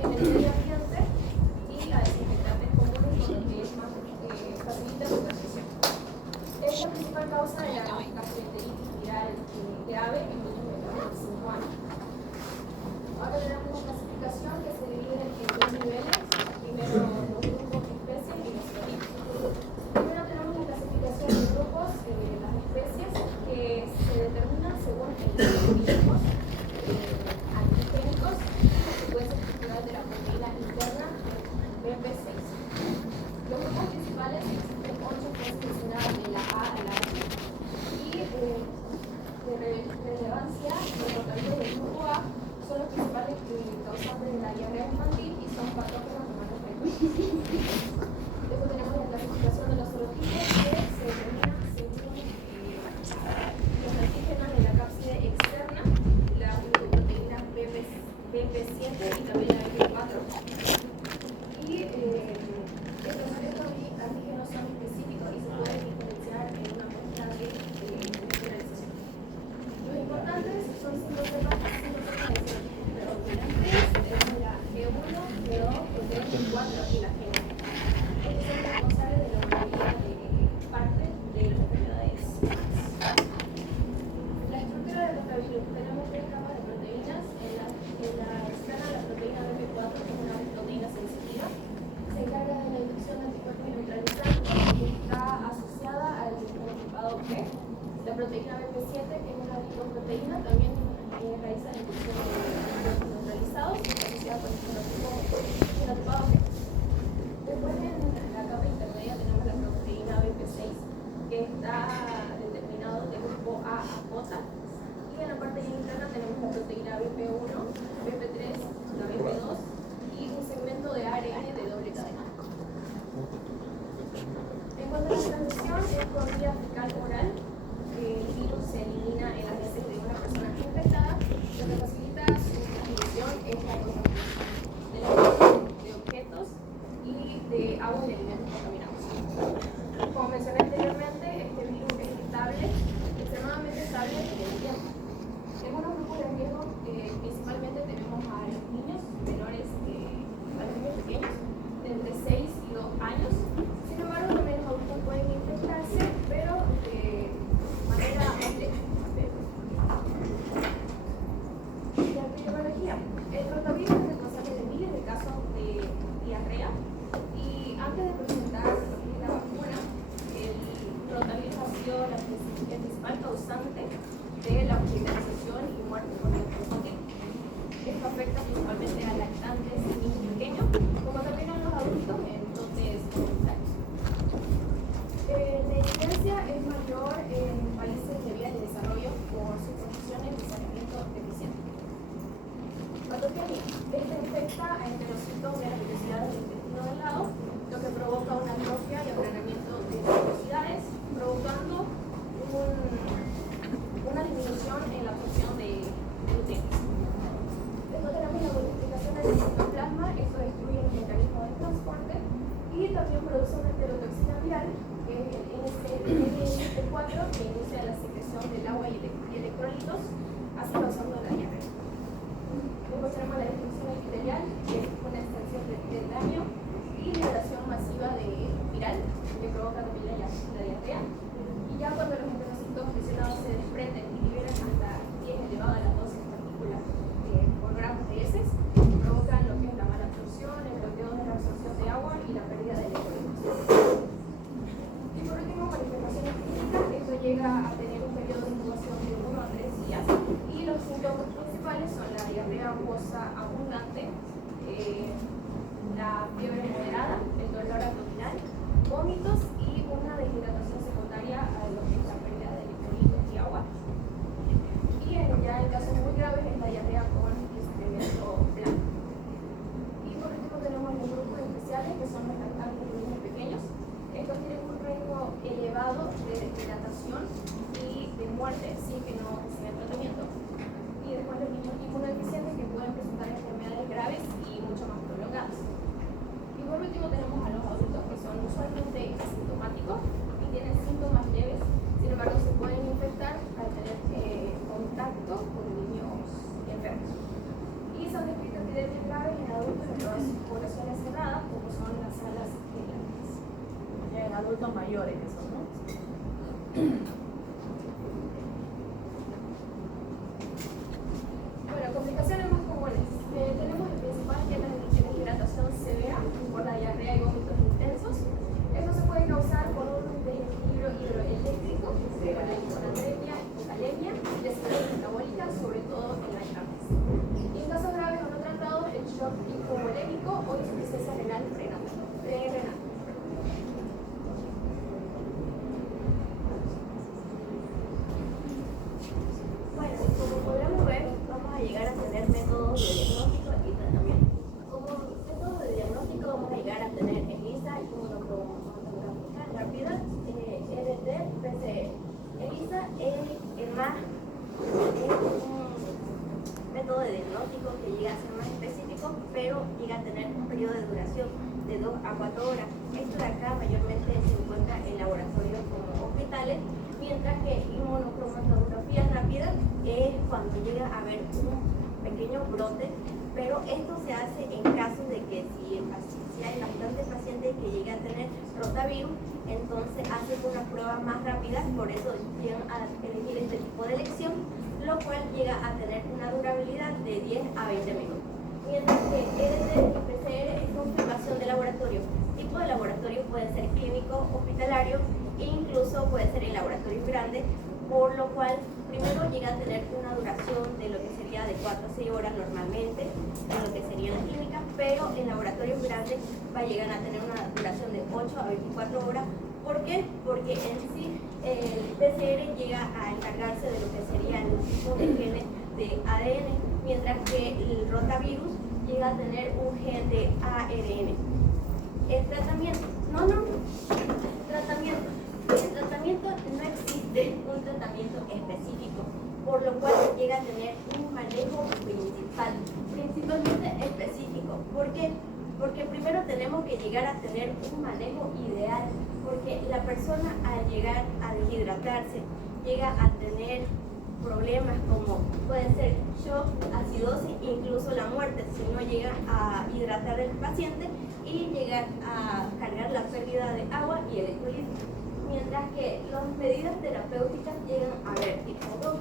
en el medio ambiente y a desinfectantes comunes con los que es más facilita su transmisión. Es la principal causa de la gastroenteritis viral grave en niños menores de 5 años. Ahora tenemos una clasificación que se divide en 2 niveles. Primero los grupos de especies y los serotipos. Primero tenemos la clasificación de grupos de las especies que se determinan según el mecanismos antigénicos y la secuencia estructural de la proteína interna BP6. Los grupos principales existen 8 que es mencionada de la A a la H y de relevancia los locales del grupo A son los principales causantes de la diarrea infantil y son patógenos humanos frecuentes. Después tenemos la clasificación de los serotipos que se determina según los antígenos de la cápside externa, la proteína BP7 y también la BP4. Y estos antígenos son específicos y se pueden diferenciar en una muestra de generalización. Los importantes son 5 cepas de serotipos predominantes, tenemos la G1, G2, G3, G4 y la G9. Estos son responsables de la mayoría de parte de las enfermedades. La estructura de los tabiros. Tenemos 3 capas de proteínas. En la externa, la proteína BP4 es una proteína sensitiva. Se encarga de la inducción de anticuerpos neutralizantes y está asociada al fenotipado G. La proteína BP7, que es una lipoproteína, también realiza la inducción de anticuerpos neutralizados y está asociada con el fenotipado G. Después, en la capa intermedia, tenemos la proteína BP6, que está determinado de grupo A a J. Y en la parte interna tenemos la proteína BP1, BP3, la BP2 y un segmento de ARN de doble cadena. En cuanto a la transmisión, es por vía fecal oral. El virus se elimina en las heces de una persona infectada, lo que facilita su transmisión es la contaminación de objetos y de agua y de alimentos contaminados. Como mencioné anteriormente, este virus es estable, extremadamente estable en el tiempo. En unos grupos de riesgo, principalmente tenemos a los niños menores, a los niños pequeños, de entre 6 y 2 años. Sin embargo, también los adultos pueden infectarse, pero de manera más leve. La epidemiología. El rotavirus es responsable de miles de casos de diarrea y antes de presentar lo que es la vacuna, el rotavirus ha sido el principal causante de la hospitalización y muerte por el infantil. Esto afecta principalmente a lactantes y niños pequeños, como también a los adultos en dotes comunitarios. La incidencia es mayor en países de vías de desarrollo por sus condiciones de saneamiento deficiente. Patogenia. Esta infecta a enterocitos de las velocidades del intestino delgado, lo que provoca una atrofia y aplanamiento de las velocidades, provocando una disminución en la absorción de nutrientes. Después tenemos la modificación del citoplasma, esto destruye el mecanismo de transporte y también produce una enterotoxina viral, que es el NST4, que inicia la secreción del agua y electrolitos, así causando la diarrea. Después tenemos la destrucción epitelial, que es una extensión del daño y liberación masiva de viral, que provoca también la diarrea. Y ya cuando los enterocitos presionados se desprenden y liberan hasta 10 elevado a la 12 partículas por gramos de heces, provocan lo que es la mala absorción, el bloqueo de la absorción de agua y la pérdida de electrolitos. Y por último, manifestaciones clínicas. Esto llega a tener un periodo de incubación de 1 a 3 días y los síntomas principales adultos mayores eso, ¿no? Bueno, complicaciones más comunes. Tenemos el principal que es la deshidratación severa por la diarrea y vómitos intensos. Esto se puede causar por un desequilibrio hidroeléctrico, por la hiponatremia, hipocalemia, lesiones metabólicas, sobre todo en la diabetes. Y en casos graves o no tratados, el shock hipovolémico o insuficiencia renal prerenal. Bueno, como podemos ver, vamos a llegar a tener métodos de diagnóstico y tratamiento. Como método de diagnóstico vamos a llegar a tener ELISA, inmunotomografía rápida, EDT, PCR. ELISA es el más un método de diagnóstico que llega a ser más específico, pero llega a tener un periodo de duración de 2 a 4 horas. Esto de acá mayormente se encuentra en laboratorios como hospitales, mientras que inmunocromatografía rápida es cuando llega a haber un pequeño brote, pero esto se hace en casos de que si hay bastantes pacientes que llegan a tener rotavirus, entonces hacen una prueba más rápida, por eso llegan a elegir este tipo de elección, lo cual llega a tener una durabilidad de 10 a 20 minutos. Mientras que EDT y PCR es confirmación de laboratorio. Tipo de laboratorio puede ser clínico, hospitalario e incluso puede ser en laboratorios grandes, por lo cual primero llega a tener una duración de lo que sería de 4 a 6 horas normalmente, en lo que sería la clínica, pero en laboratorios grandes va a llegar a tener una duración de 8 a 24 horas. ¿Por qué? Porque en sí el PCR llega a encargarse de lo que sería el tipo de genes de ADN, mientras que el rotavirus llega a tener un gen de ARN. El tratamiento, el tratamiento no existe un tratamiento específico, por lo cual llega a tener un manejo principalmente específico. ¿Por qué? Porque primero tenemos que llegar a tener un manejo ideal, porque la persona al llegar a deshidratarse llega a tener problemas como puede ser shock, acidosis, incluso la muerte si no llega a hidratar al paciente y llegar a cargar la pérdida de agua y electrolitos. Mientras que las medidas terapéuticas llegan a ver tipo 2,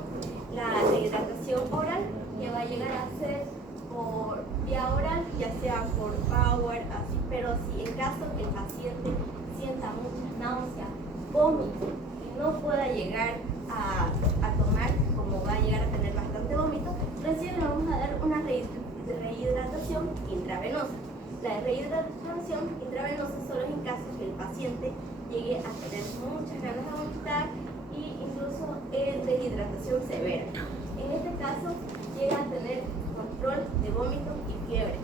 la deshidratación oral, que va a llegar a ser por vía oral, ya sea por power, así, pero si en caso que el paciente sienta muchas náuseas, vómito y no pueda llegar a tomar, como va a llegar a tener bastante vómito, recién le vamos a dar una rehidratación intravenosa. La rehidratación intravenosa solo es en caso que el paciente llegue a tener muchas ganas de vomitar e incluso deshidratación severa. En este caso llega a tener control de vómito y fiebre.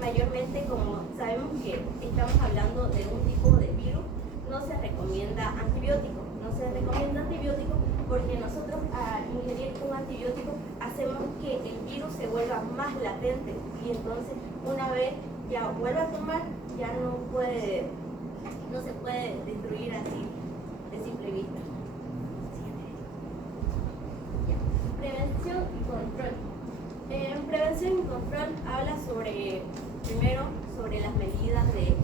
Mayormente, como sabemos que estamos hablando de un tipo de virus, no se recomienda antibiótico. No se recomienda antibiótico porque nosotros al ingerir un antibiótico hacemos que el virus se vuelva más latente y entonces una vez ya vuelva a tomar ya no se puede destruir así de simple vista. Prevención y control. Prevención y control habla primero sobre las medidas de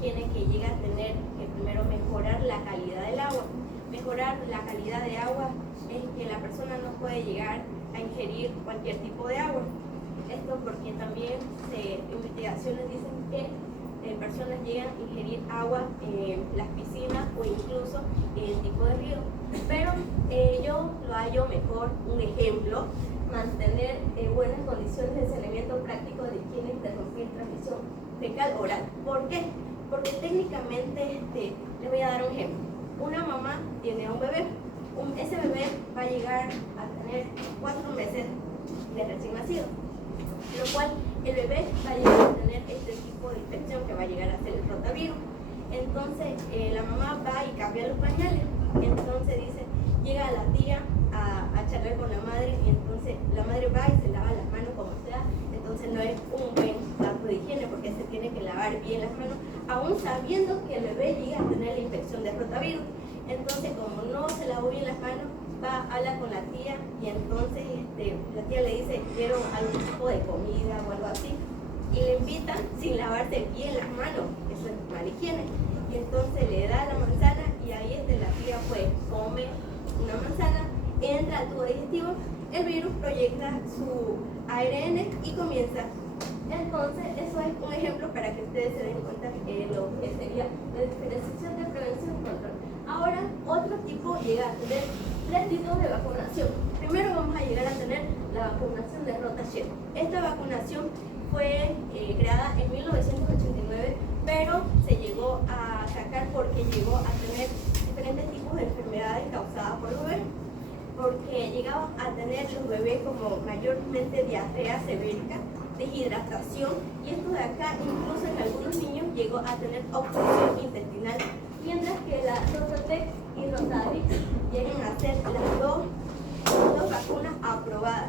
higiene que llega a tener que primero mejorar la calidad del agua. Mejorar la calidad de agua es que la persona no puede llegar a ingerir cualquier tipo de agua. Esto porque también investigaciones dicen que personas llegan a ingerir agua en las piscinas o incluso en el tipo de río. Pero yo lo hallo mejor, un ejemplo, mantener buenas condiciones de saneamiento práctico de higiene e interrumpir transmisión fecal oral. ¿Por qué? Porque técnicamente, les voy a dar un ejemplo. Una mamá tiene un bebé, ese bebé va a llegar a tener 4 meses de recién nacido, lo cual el bebé va a llegar a tener este tipo de infección que va a llegar a ser el rotavirus. Entonces la mamá va y cambia los pañales, entonces llega la tía a charlar con la madre y entonces la madre va y se lava las manos como sea, entonces no es un buen dato de higiene porque se tiene que lavar bien las manos, aún sabiendo que el bebé llega a tener la infección de rotavirus. Entonces como no se lavó bien las manos, va a hablar con la tía y entonces la tía le dice quiero algún tipo de comida o algo así y le invitan sin lavarse bien las manos, eso es mala higiene. Y y entonces le da la manzana y ahí la cría pues come una manzana, entra al tubo digestivo, el virus proyecta su ARN y comienza. Entonces, eso es un ejemplo para que ustedes se den cuenta de lo que sería la diferenciación de prevención y control. Ahora, otro tipo llega a tener 3 tipos de vacunación. Primero vamos a llegar a tener la vacunación de Rotavirus. Esta vacunación fue creada en 1989, pero se llegó a sacar porque llegó a tener diferentes tipos de enfermedades causadas por los bebés, porque llegaban a tener los bebés como mayormente diarrea sevérica, deshidratación, y esto de acá incluso en algunos niños llegó a tener obstrucción intestinal, mientras que la Rototec y Rotavix llegan a ser las dos vacunas aprobadas.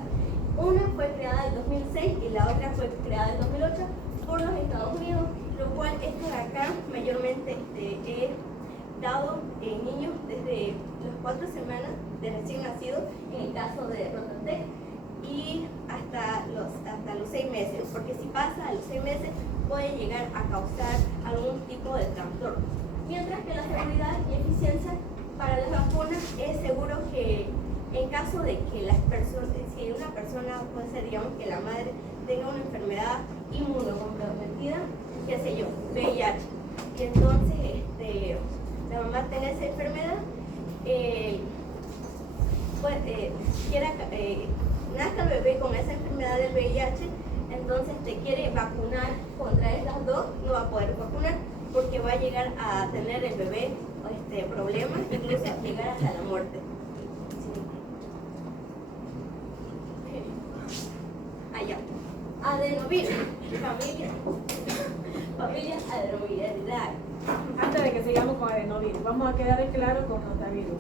Una fue creada en 2006 y la otra fue creada en 2008 por los Estados Unidos, lo cual esto de acá mayormente es dado en niños desde las 4 semanas de recién nacidos, en el caso de Rototec, y hasta los 6 meses, porque si pasa a los 6 meses puede llegar a causar algún tipo de trastorno. Mientras que la seguridad y eficiencia para las vacunas es seguro que en caso de que las personas, si una persona puede ser, digamos, que la madre tenga una enfermedad inmunocomprometida, qué sé yo, VIH, y entonces la mamá tenga esa enfermedad, nazca el bebé con esa enfermedad del VIH, entonces te quiere vacunar contra estas dos, no va a poder vacunar porque va a llegar a tener el bebé problemas, incluso llegar hasta la muerte. Allá. Adenovirus, familia adenoviralidae. Antes de que sigamos con adenovirus, vamos a quedar claro con rotavirus.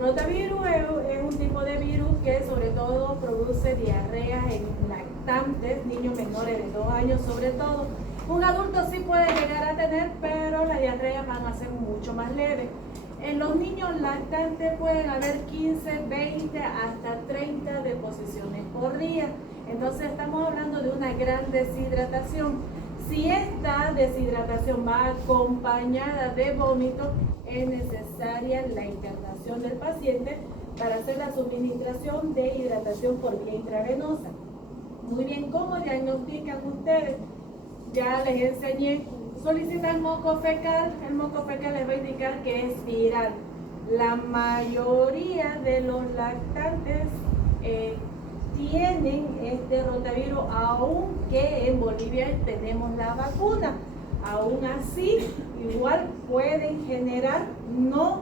Rotavirus es un tipo de virus que sobre todo produce diarrea en lactantes, niños menores de 2 años sobre todo. Un adulto sí puede llegar a tener, pero las diarreas van a ser mucho más leves. En los niños lactantes pueden haber 15, 20, hasta 30 deposiciones por día. Entonces estamos hablando de una gran deshidratación. Si esta deshidratación va acompañada de vómito, es necesaria la internación del paciente para hacer la suministración de hidratación por vía intravenosa. Muy bien, ¿cómo diagnostican ustedes? Ya les enseñé, solicitan moco fecal, el moco fecal les va a indicar que es viral. La mayoría de los lactantes tienen este rotavirus, aunque en Bolivia tenemos la vacuna. Aún así, igual pueden generar, no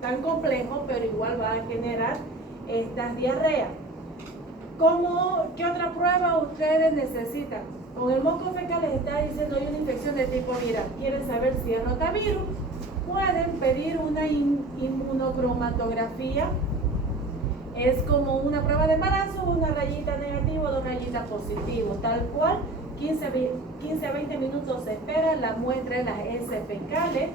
tan complejo, pero igual va a generar estas diarreas. ¿Qué otra prueba ustedes necesitan? Con el moco fecal les está diciendo hay una infección de tipo viral. ¿Quieren saber si es rotavirus? Pueden pedir una inmunocromatografía. Es como una prueba de embarazo, una rayita negativa, 2 rayitas positivas, tal cual. 15 a 20 minutos se espera, la muestra en las heces fecales.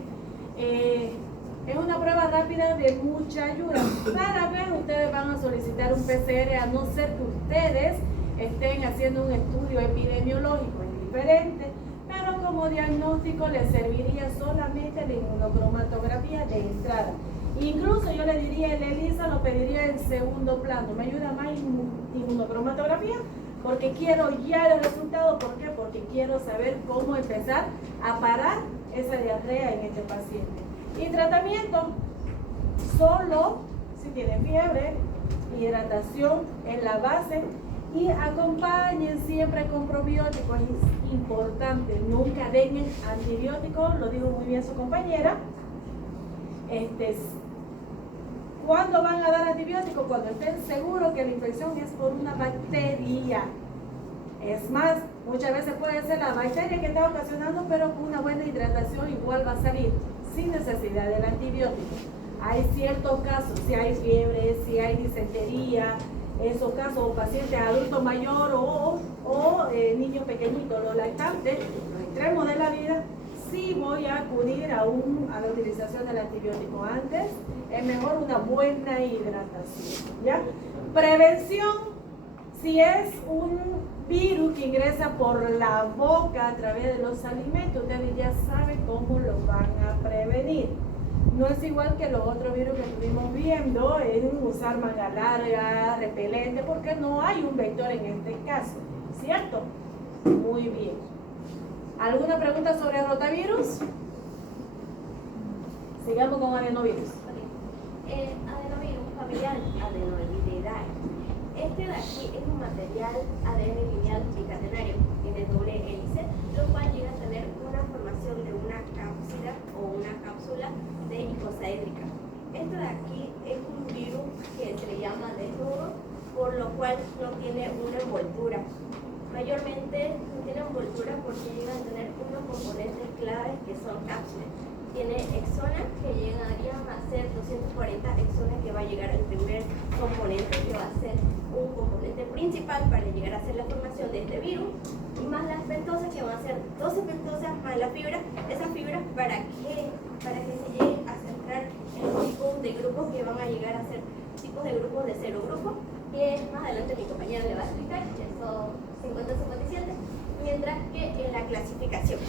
Es una prueba rápida de mucha ayuda. Cada vez ustedes van a solicitar un PCR, a no ser que ustedes estén haciendo un estudio epidemiológico, es diferente, pero como diagnóstico les serviría solamente la inmunocromatografía de entrada. Incluso yo le diría, el ELISA lo pediría en segundo plano. Me ayuda más inmunocromatografía porque quiero ya el resultado. ¿Por qué? Porque quiero saber cómo empezar a parar esa diarrea en este paciente. Y tratamiento, solo si tienen fiebre, hidratación en la base, y acompañen siempre con probióticos. Es importante, nunca den antibióticos, lo dijo muy bien su compañera. ¿Cuándo van a dar antibióticos? Cuando estén seguros que la infección es por una bacteria. Es más, muchas veces puede ser la bacteria que está ocasionando, pero con una buena hidratación igual va a salir sin necesidad del antibiótico. Hay ciertos casos, si hay fiebre, si hay disentería, esos casos, pacientes adultos mayores o niños pequeñitos, los lactantes, los extremos de la vida, sí voy a acudir a la utilización del antibiótico. Antes es mejor una buena hidratación, ¿ya? Prevención, si es un virus que ingresa por la boca a través de los alimentos, ustedes ya saben cómo lo van a prevenir. No es igual que los otros virus que estuvimos viendo en usar manga larga, repelente, porque no hay un vector en este caso, ¿cierto? Muy bien. ¿Alguna pregunta sobre el rotavirus? Sigamos con adenovirus. Adenovirus familiar adenoviridal. Este de aquí es un material ADN lineal bicatenario de doble hélice, lo cual llega a tener una formación de una cápsula o una cápsula de icosaédrica. Esto de aquí es un virus que se le llama desnudo, por lo cual no tiene una envoltura. Mayormente no tiene envoltura porque llegan a tener unos componentes claves que son cápsulas. Tiene exonas que llegarían a ser 240 exones, que va a llegar al primer componente, que va a ser un componente principal para llegar a hacer la formación de este virus, y más las pentosas, que van a ser 12 pentosas más la fibra. Esas fibras para que se lleguen a centrar en los tipos de grupos que van a llegar a ser tipos de grupos de cero grupo, que más adelante mi compañera le va a explicar, que son 50-57. Mientras que en la clasificación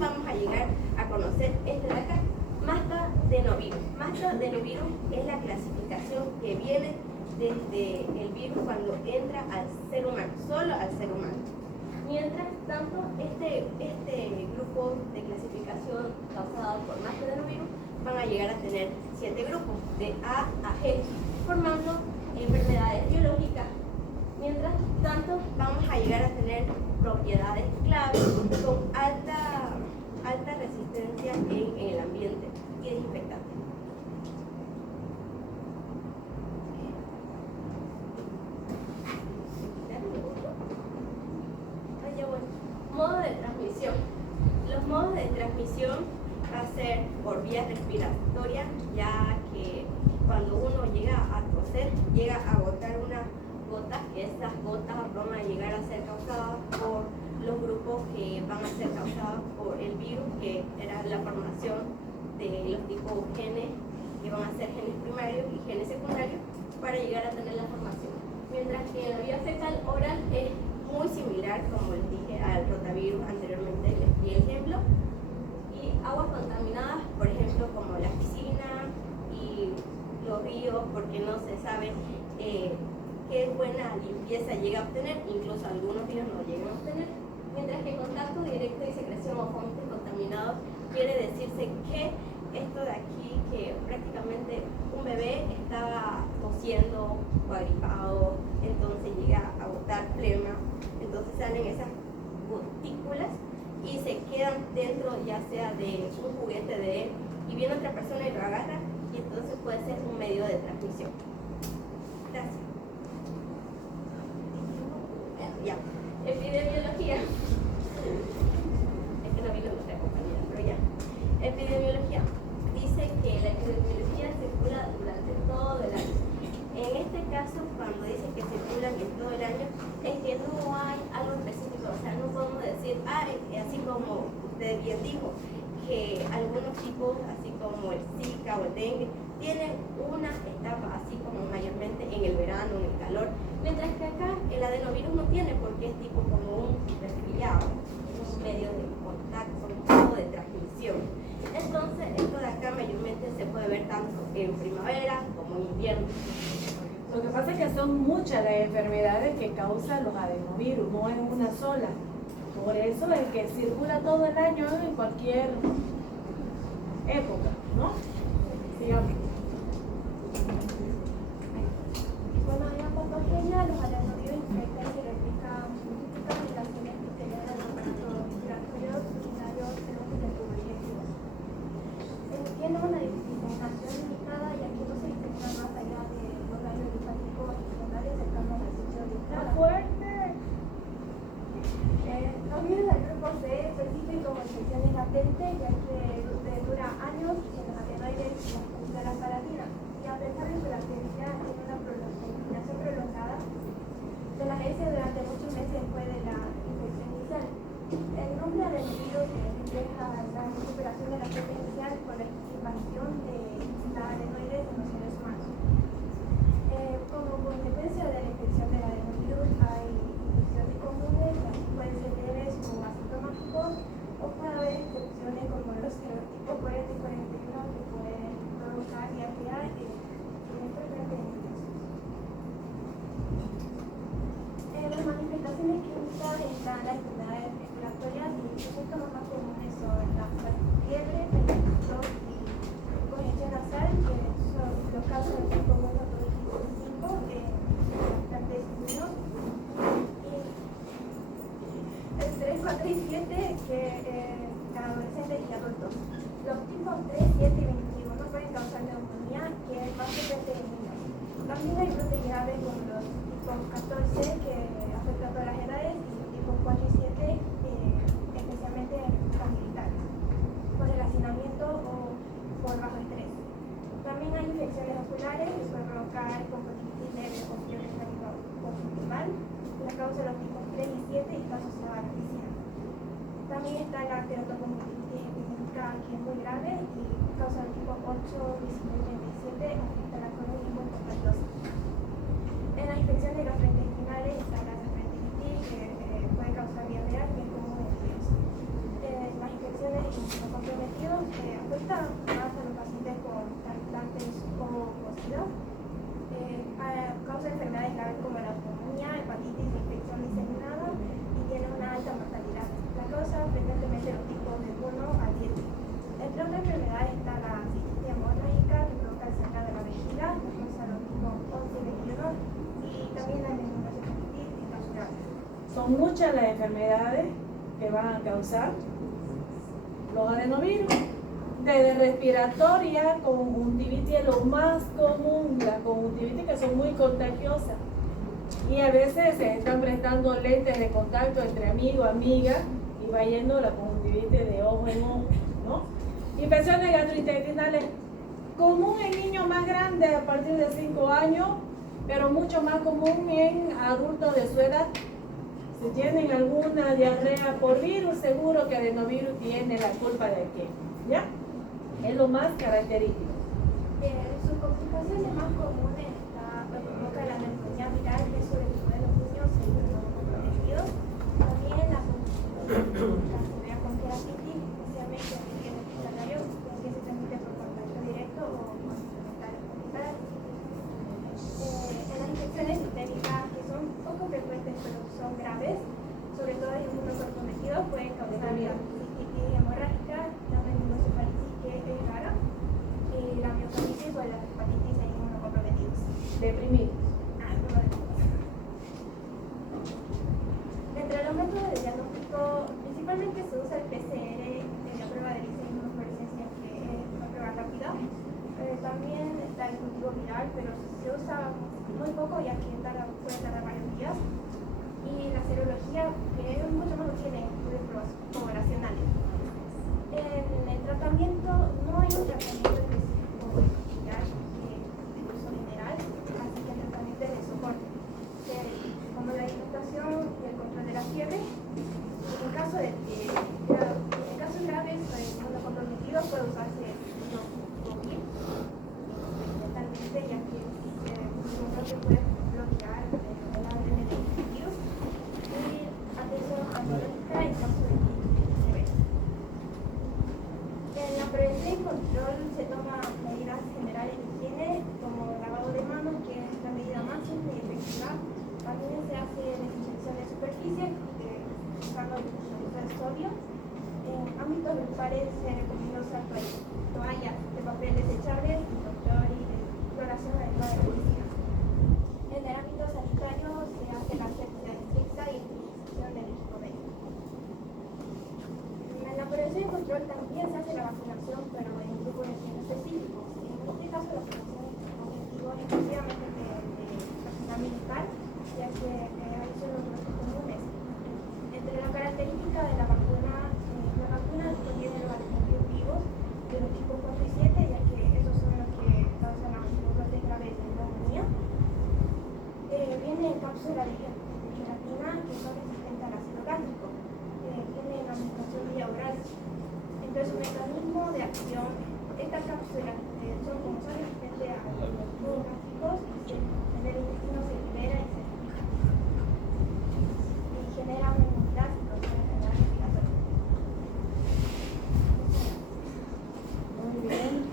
vamos a llegar a conocer este de acá, Mastadenovirus. Mastadenovirus es la clasificación que viene desde el virus cuando entra al ser humano, solo al ser humano. Mientras tanto, este grupo de clasificación causado por Mastadenovirus van a llegar a tener 7 grupos, de A a G, formando enfermedades biológicas. Mientras tanto, vamos a llegar a tener propiedades claves con alta resistencia en el ambiente y desinfectante. Modo de transmisión. Los modos de transmisión va a ser por vía respiratoria, ya que cuando uno llega a toser, llega a botar unas gotas, que esas gotas van a llegar a ser causadas por los grupos que van a ser causados por el virus, que era la formación de los tipos genes, que van a ser genes primarios y genes secundarios, para llegar a tener la formación. Mientras que la vía fecal oral es muy similar, como les dije, al rotavirus anteriormente, les di el ejemplo. Y aguas contaminadas, por ejemplo, como la piscina y los ríos, porque no se sabe qué buena limpieza llega a obtener, incluso algunos virus no llegan a obtener. Mientras que contacto directo y secreción o fuentes contaminados quiere decirse que esto de aquí, que prácticamente un bebé estaba tosiendo o agripado, entonces llega a botar flema, entonces salen esas gotículas y se quedan dentro, ya sea de un juguete de él, y viene otra persona y lo agarra, y entonces puede ser un medio de transmisión. Gracias. Ya. Epidemiología. Es que no vino nuestra compañera, pero ya. Epidemiología. Dice que la epidemiología circula durante todo el año. En este caso, cuando dice que circulan en todo el año, es que no hay algo específico. O sea, no podemos decir, así como usted bien dijo, que algunos tipos, así como el Zika o el dengue, tienen una etapa, así como mayormente en el verano, en el calor, mientras que acá el adenovirus no tiene, porque es tipo como un resfriado, un medio de contacto, un modo de transmisión. Entonces, esto de acá mayormente se puede ver tanto en primavera como en invierno. Lo que pasa es que son muchas las enfermedades que causan los adenovirus, no es una sola. Por eso es que circula todo el año en cualquier época, ¿no? Sigamos. Bueno, en la patología, los adenovirus infectan y replican múltiples relaciones que generan el aparato respiratorio, urinario, fenómenos del tubo digestivo. Tiene una diseminación limitada, y aquí no se disemina más allá de los rayos linfáticos secundarios cercanos al sitio de entrada. ¡Fuerte! Los virus del grupo C persisten como infecciones latentes, ya que dura años en los adenoides de la paratina, y a pesar de su latencia en una eliminación prolongada de las heces durante muchos meses después de la infección inicial. El nombre adenovirus refleja la recuperación de la cepa inicial por la invasión de la adenoides en los seres humanos. Como consecuencia de la infección del adenovirus hay infecciones fiebre, tos y congestión nasal, que son los casos del tipo 1, 2 y 5, bastante comunes. Y el 3, 4 y 7, que adolescentes y adultos. Los tipos 3, 7 y 21 pueden causar neumonía, que es más frecuente en niños. También hay brotes graves como los tipos 14, que afectan a todas las edades, y los tipos 4 y 7, especialmente militares, por el hacinamiento o por bajo estrés. También hay infecciones oculares que pueden provocar conjuntivitis leve o fiebre conjuntival. La causa de los tipos 3 y 7 y está asociada a la medicina. También está la keratoconjuntivitis epidémica, que es muy grave y causa los tipos 8, 19 y 27, afecta la colon y es muy contagiosa. En las infecciones gastrointestinales está la gastroenteritis, que puede causar diarrea, que es común en niños. Las infecciones no comprometidos afectan más a los pacientes con trasplantes o cocidos. Causa enfermedades graves como la neumonía, hepatitis, infección diseminada y tiene una alta mortalidad. La causa frecuentemente los tipos de 1 a 10. Entre otras enfermedades está la cistitis hemorrágica, que provoca el sangrado de la vejiga, que causa los tipos 11 y 21, y también la meningoenteritis encapsulada. Son muchas las enfermedades que van a causar los adenovirus. Desde respiratoria, conjuntivitis es lo más común, las conjuntivitis que son muy contagiosas. Y a veces se están prestando lentes de contacto entre amigo, amiga, y va yendo la conjuntivitis de ojo en ojo, ¿no? Infecciones gastrointestinales, común en niños más grandes a partir de 5 años, pero mucho más común en adultos de su edad. Si tienen alguna diarrea por virus, seguro que adenovirus tiene la culpa de qué, ¿ya? Es lo más característico. Sus complicaciones más comunes provoca la neumonía viral, que sobre todo en los niños y los comprometidos. También la severa conqueratitis, especialmente en el nivel hospitalario, que se transmite por contacto directo o con instrumentales hospitalarios. En las infecciones sistémicas, que son poco frecuentes pero son graves, sobre todo en inmunocomprometidos, pueden causar la cistitis hemorrágica, la meningoencefalitis, que es rara, y la miocarditis o la hepatitis en inmunocomprometidos. Deprimidos. Entre los métodos de diagnóstico, principalmente se usa el PCR, la prueba de inmunofluorescencia, que es una prueba rápida. También está el cultivo viral, pero se usa muy poco, ya que puede tardar varios días. Y la serología, que es mucho más útil en estudios poblacionales. En el tratamiento, no hay un tratamiento específico viral de uso general, así que el tratamiento es de soporte, como la alimentación y el control de la fiebre. En caso graves o inmunocomprometidos puede usarse Inoxaparin, ya que se puede bloquear el ADN del virus, y atención oncológica en caso de severo. En la prevención y control se toman medidas generales de higiene, como lavado de manos, que es la medida más simple y efectiva. También se hace desinfección de superficies, usando el sodio. En ámbitos grupales se recomienda usar toallas de papel desechables, doctor y exploración adecuada de la piscina. En el ámbito sanitario se hace la asepsia estricta y utilización del equipo médico. En la prevención y control también se hace la vacunación, pero en grupos de riesgo específicos. En este caso, la vacunación es con objetivos exclusivamente de personal militar, ya que hay solo los comunes. Entre las características de la vacuna contiene los adenovirus vivos de los tipos 4 y 7, ya que esos son los que causan los brotes graves de neumonía. Viene en cápsula de gelatina, que son resistentes al ácido gástrico. Tiene la administración vía oral. Entonces, su mecanismo de acción, estas cápsulas son resistentes a los ácidos gástricos, en el intestino se libera y se genera una inmunidad y produce enfermedad respiratoria. Muy bien.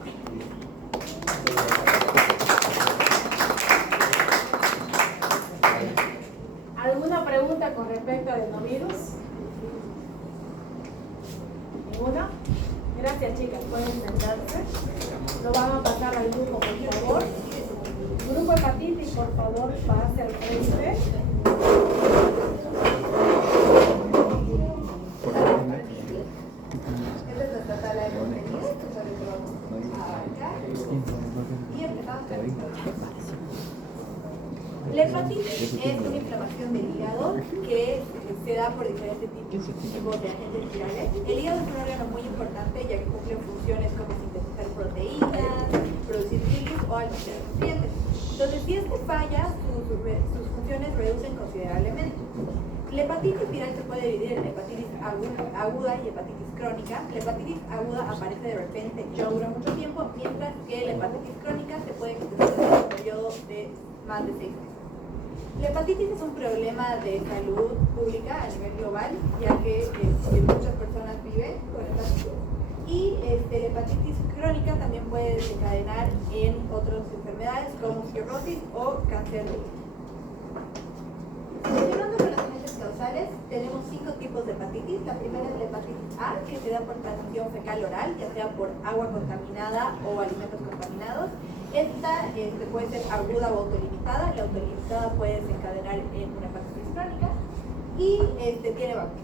¿Alguna pregunta con respecto a adenovirus? ¿Ninguna? Gracias. Gracias, chicas. Pueden sentarse. Lo van a pasar al grupo, por favor. Grupo hepatitis, por favor, pase al frente. Esta es nuestra tabla de contenidos, sobre lo que vamos a abarcar. Y empezamos con el La hepatitis es una inflamación del hígado que se da por diferentes tipos de agentes virales. El hígado es un órgano muy importante ya que cumple funciones como sintetizar proteínas, producir bilis o almacenar nutrientes. Entonces, si este falla, sus funciones reducen considerablemente. La hepatitis viral se puede dividir en hepatitis aguda y hepatitis crónica. La hepatitis aguda aparece de repente y no dura mucho tiempo, mientras que la hepatitis crónica se puede extender en un periodo de más de 6 meses. La hepatitis es un problema de salud pública a nivel global, ya que muchas personas viven con hepatitis. Y la hepatitis crónica también puede desencadenar en otras enfermedades como cirrosis o cáncer de hígado. Continuando con las agentes causales, tenemos 5 tipos de hepatitis. La primera es la hepatitis A, que se da por transmisión fecal oral, ya sea por agua contaminada o alimentos contaminados. Esta puede ser aguda o autolimitada. La autolimitada puede desencadenar en una hepatitis crónica y tiene vacuna.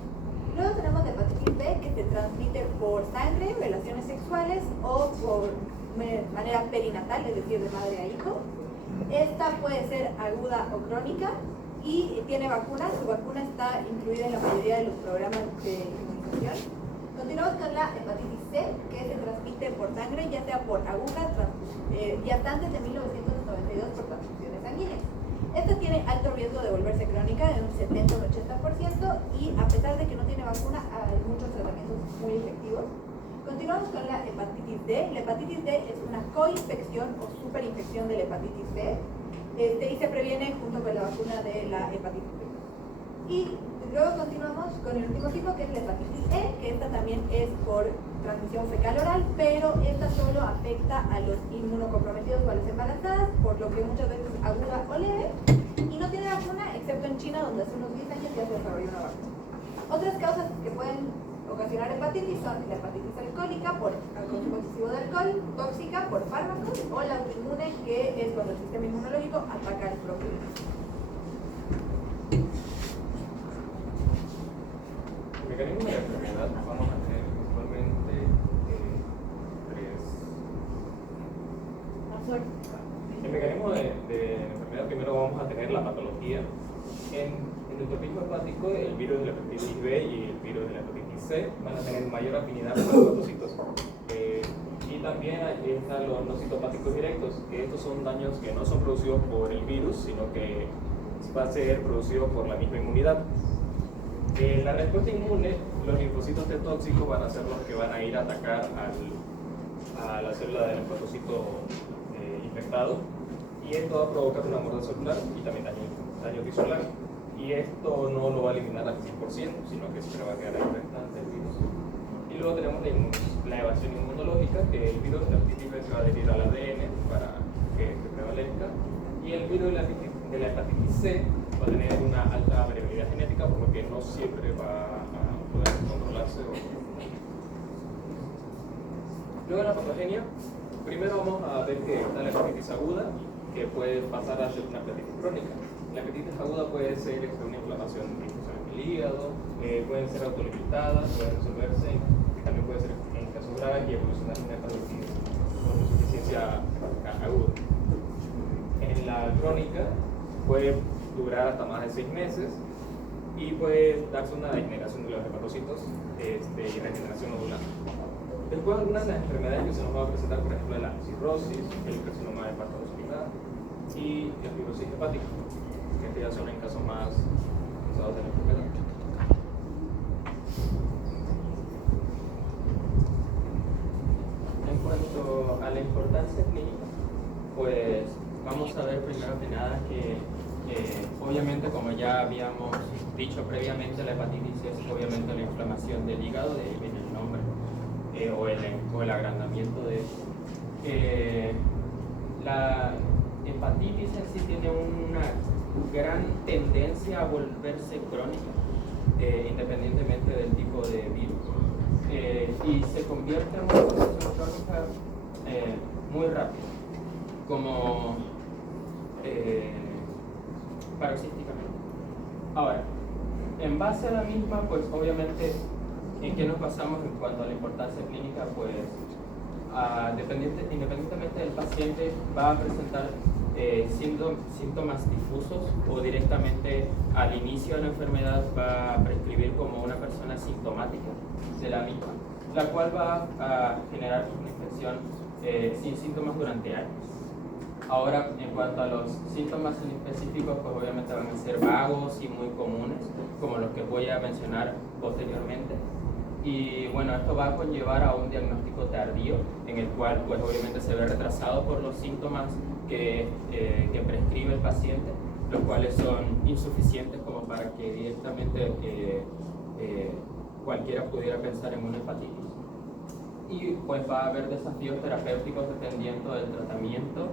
Luego tenemos la hepatitis B, que se transmite por sangre, relaciones sexuales o por manera perinatal, es decir, de madre a hijo. Esta puede ser aguda o crónica y tiene vacuna. Su vacuna está incluida en la mayoría de los programas de inmunización. Continuamos con la hepatitis C, que se transmite por sangre, ya sea por agujas, y hasta antes de 1992 por transfusiones sanguíneas. Esta tiene alto riesgo de volverse crónica en un 70 o un 80% y a pesar de que no tiene vacuna, hay muchos tratamientos muy efectivos. Continuamos con la hepatitis D. La hepatitis D es una coinfección o superinfección de la hepatitis B y se previene junto con la vacuna de la hepatitis B. Y luego continuamos con el último tipo, que es la hepatitis E, que esta también es por transmisión fecal oral, pero esta solo afecta a los inmunocomprometidos o a las embarazadas, por lo que muchas veces es aguda o leve, y no tiene vacuna, excepto en China, donde hace unos 10 años ya se desarrolló una vacuna. Otras causas que pueden ocasionar hepatitis son la hepatitis alcohólica por consumo excesivo de alcohol, tóxica por fármacos, o la autoinmune, que es cuando el sistema inmunológico ataca al propio virus. El mecanismo de la enfermedad vamos a tener principalmente tres. El mecanismo de la enfermedad, primero vamos a tener la patología. En el endotropismo hepático, el virus de la hepatitis B y el virus de la hepatitis C van a tener mayor afinidad con los hepatocitos. Y también están los no citopáticos directos, que estos son daños que no son producidos por el virus, sino que va a ser producido por la misma inmunidad. La respuesta inmune, los linfocitos T tóxicos van a ser los que van a ir a atacar a la célula del hepatocito infectado, y esto va a provocar una muerte celular y también daño tisular, y esto no lo va a eliminar al 100%, sino que siempre va a quedar ahí restante el virus. Y luego tenemos la evasión inmunológica, que el virus de la hepatitis B se va a adherir al ADN para que prevalezca, y el virus de la hepatitis C va a tener una alta variabilidad genética, por lo que no siempre va a poder controlarse. Luego la patogenia, primero vamos a ver que está la hepatitis aguda, que puede pasar a ser una hepatitis crónica. La hepatitis aguda puede ser una inflamación en el hígado, pueden ser autolimitadas, pueden resolverse, también puede ser en casos graves y evolucionar en una hepatitis con insuficiencia aguda. En la crónica puede durar hasta más de 6 meses y puede darse una degeneración de los hepatocitos y regeneración nodular. Después, algunas de las enfermedades que se nos va a presentar, por ejemplo, la cirrosis, el carcinoma hepatocelular y la fibrosis hepática, que ya son en casos más avanzados de la enfermedad. En cuanto a la importancia clínica, pues vamos a ver primero que nada que obviamente, como ya habíamos dicho previamente, la hepatitis es obviamente la inflamación del hígado, de ahí viene el nombre, o el agrandamiento de la hepatitis en sí tiene una gran tendencia a volverse crónica, independientemente del tipo de virus, y se convierte en crónica muy rápida, como paroxísticamente. Ahora, en base a la misma, pues obviamente, ¿en qué nos basamos en cuanto a la importancia clínica? Pues independientemente del paciente va a presentar síntomas difusos o directamente al inicio de la enfermedad va a prescribir como una persona sintomática de la misma, la cual va a generar una infección sin síntomas durante años. Ahora, en cuanto a los síntomas específicos, pues obviamente van a ser vagos y muy comunes, como los que voy a mencionar posteriormente. Y bueno, esto va a conllevar a un diagnóstico tardío, en el cual pues obviamente se ve retrasado por los síntomas que prescribe el paciente, los cuales son insuficientes como para que directamente cualquiera pudiera pensar en una hepatitis. Y pues va a haber desafíos terapéuticos dependiendo del tratamiento,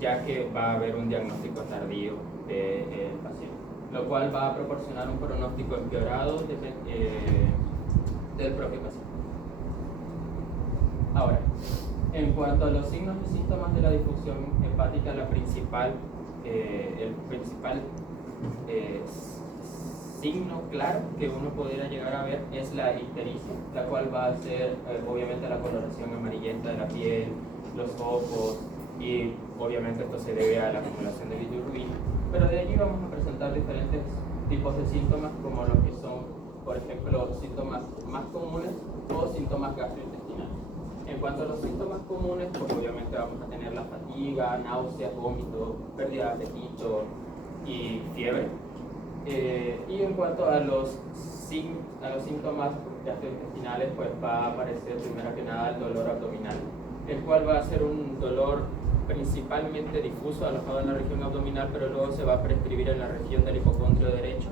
ya que va a haber un diagnóstico tardío del paciente, lo cual va a proporcionar un pronóstico empeorado del propio paciente. Ahora, en cuanto a los signos y síntomas de la disfunción hepática, el principal signo claro que uno pudiera llegar a ver es la ictericia, la cual va a ser obviamente la coloración amarillenta de la piel, los ojos, y obviamente esto se debe a la acumulación de bilirrubina. Pero de allí vamos a presentar diferentes tipos de síntomas, como los que son, por ejemplo, síntomas más comunes o síntomas gastrointestinales. En cuanto a los síntomas comunes, pues obviamente vamos a tener la fatiga, náuseas, vómitos, pérdida de apetito y fiebre. Y en cuanto a los síntomas gastrointestinales, pues va a aparecer primero que nada el dolor abdominal, el cual va a ser un dolor principalmente difuso alojado en la región abdominal, pero luego se va a prescribir en la región del hipocondrio derecho,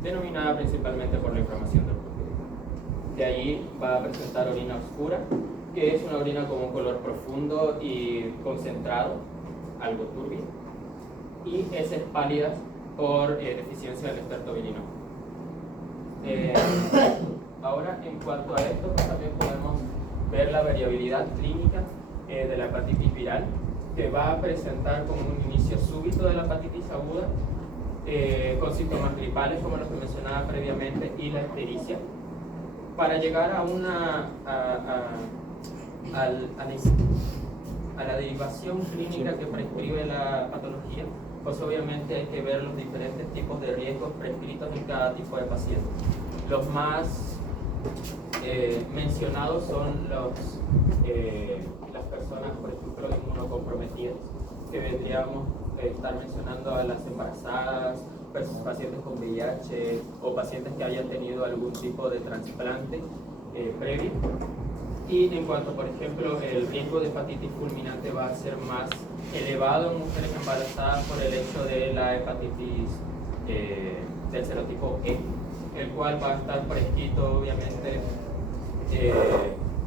denominada principalmente por la inflamación del purpúreo. De ahí va a presentar orina oscura, que es una orina con un color profundo y concentrado, algo turbio, y heces pálidas por deficiencia del extracto bilinoso. Ahora, en cuanto a esto, pues también podemos ver la variabilidad clínica de la hepatitis viral, que va a presentar como un inicio súbito de la hepatitis aguda, con síntomas gripales como los que mencionaba previamente y la ictericia, para llegar a la derivación clínica que prescribe la patología. Pues obviamente hay que ver los diferentes tipos de riesgos prescritos en cada tipo de paciente. Los más mencionados son las personas, por ejemplo, inmunocomprometidas, que vendríamos a estar mencionando a las embarazadas, pacientes con VIH o pacientes que hayan tenido algún tipo de trasplante previo. Y en cuanto, por ejemplo, el riesgo de hepatitis fulminante va a ser más elevado en mujeres embarazadas por el hecho de la hepatitis del serotipo E, el cual va a estar prescrito obviamente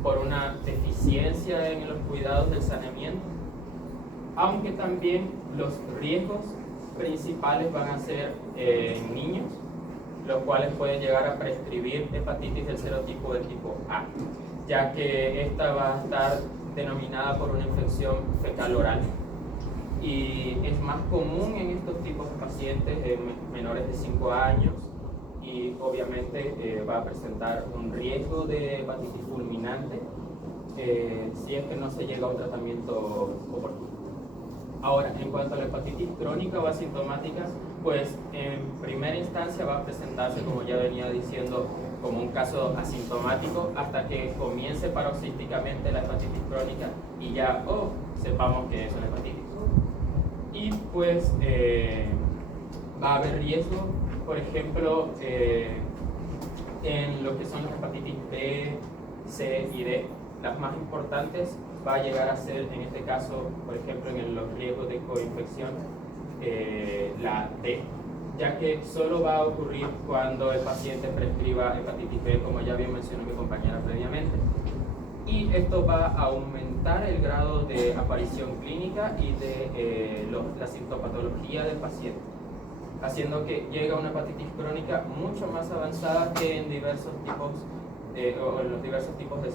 por una deficiencia en los cuidados del saneamiento, aunque también los riesgos principales van a ser en niños, los cuales pueden llegar a prescribir hepatitis del serotipo del tipo A, ya que esta va a estar denominada por una infección fecal-oral y es más común en estos tipos de pacientes menores de 5 años y obviamente va a presentar un riesgo de hepatitis fulminante si es que no se llega a un tratamiento oportuno. Ahora, en cuanto a la hepatitis crónica o asintomática, pues en primera instancia va a presentarse, como ya venía diciendo, como un caso asintomático hasta que comience paroxísticamente la hepatitis crónica y ya sepamos que es una hepatitis. Y pues va a haber riesgo, por ejemplo, en lo que son las hepatitis B, C y D. Las más importantes va a llegar a ser, en este caso, por ejemplo, en los riesgos de coinfección, la D, ya que solo va a ocurrir cuando el paciente prescriba hepatitis B, como ya bien mencionó mi compañera previamente. Y esto va a aumentar el grado de aparición clínica y de la sintomatología del paciente, haciendo que llegue a una hepatitis crónica mucho más avanzada que en diversos tipos o en los diversos tipos de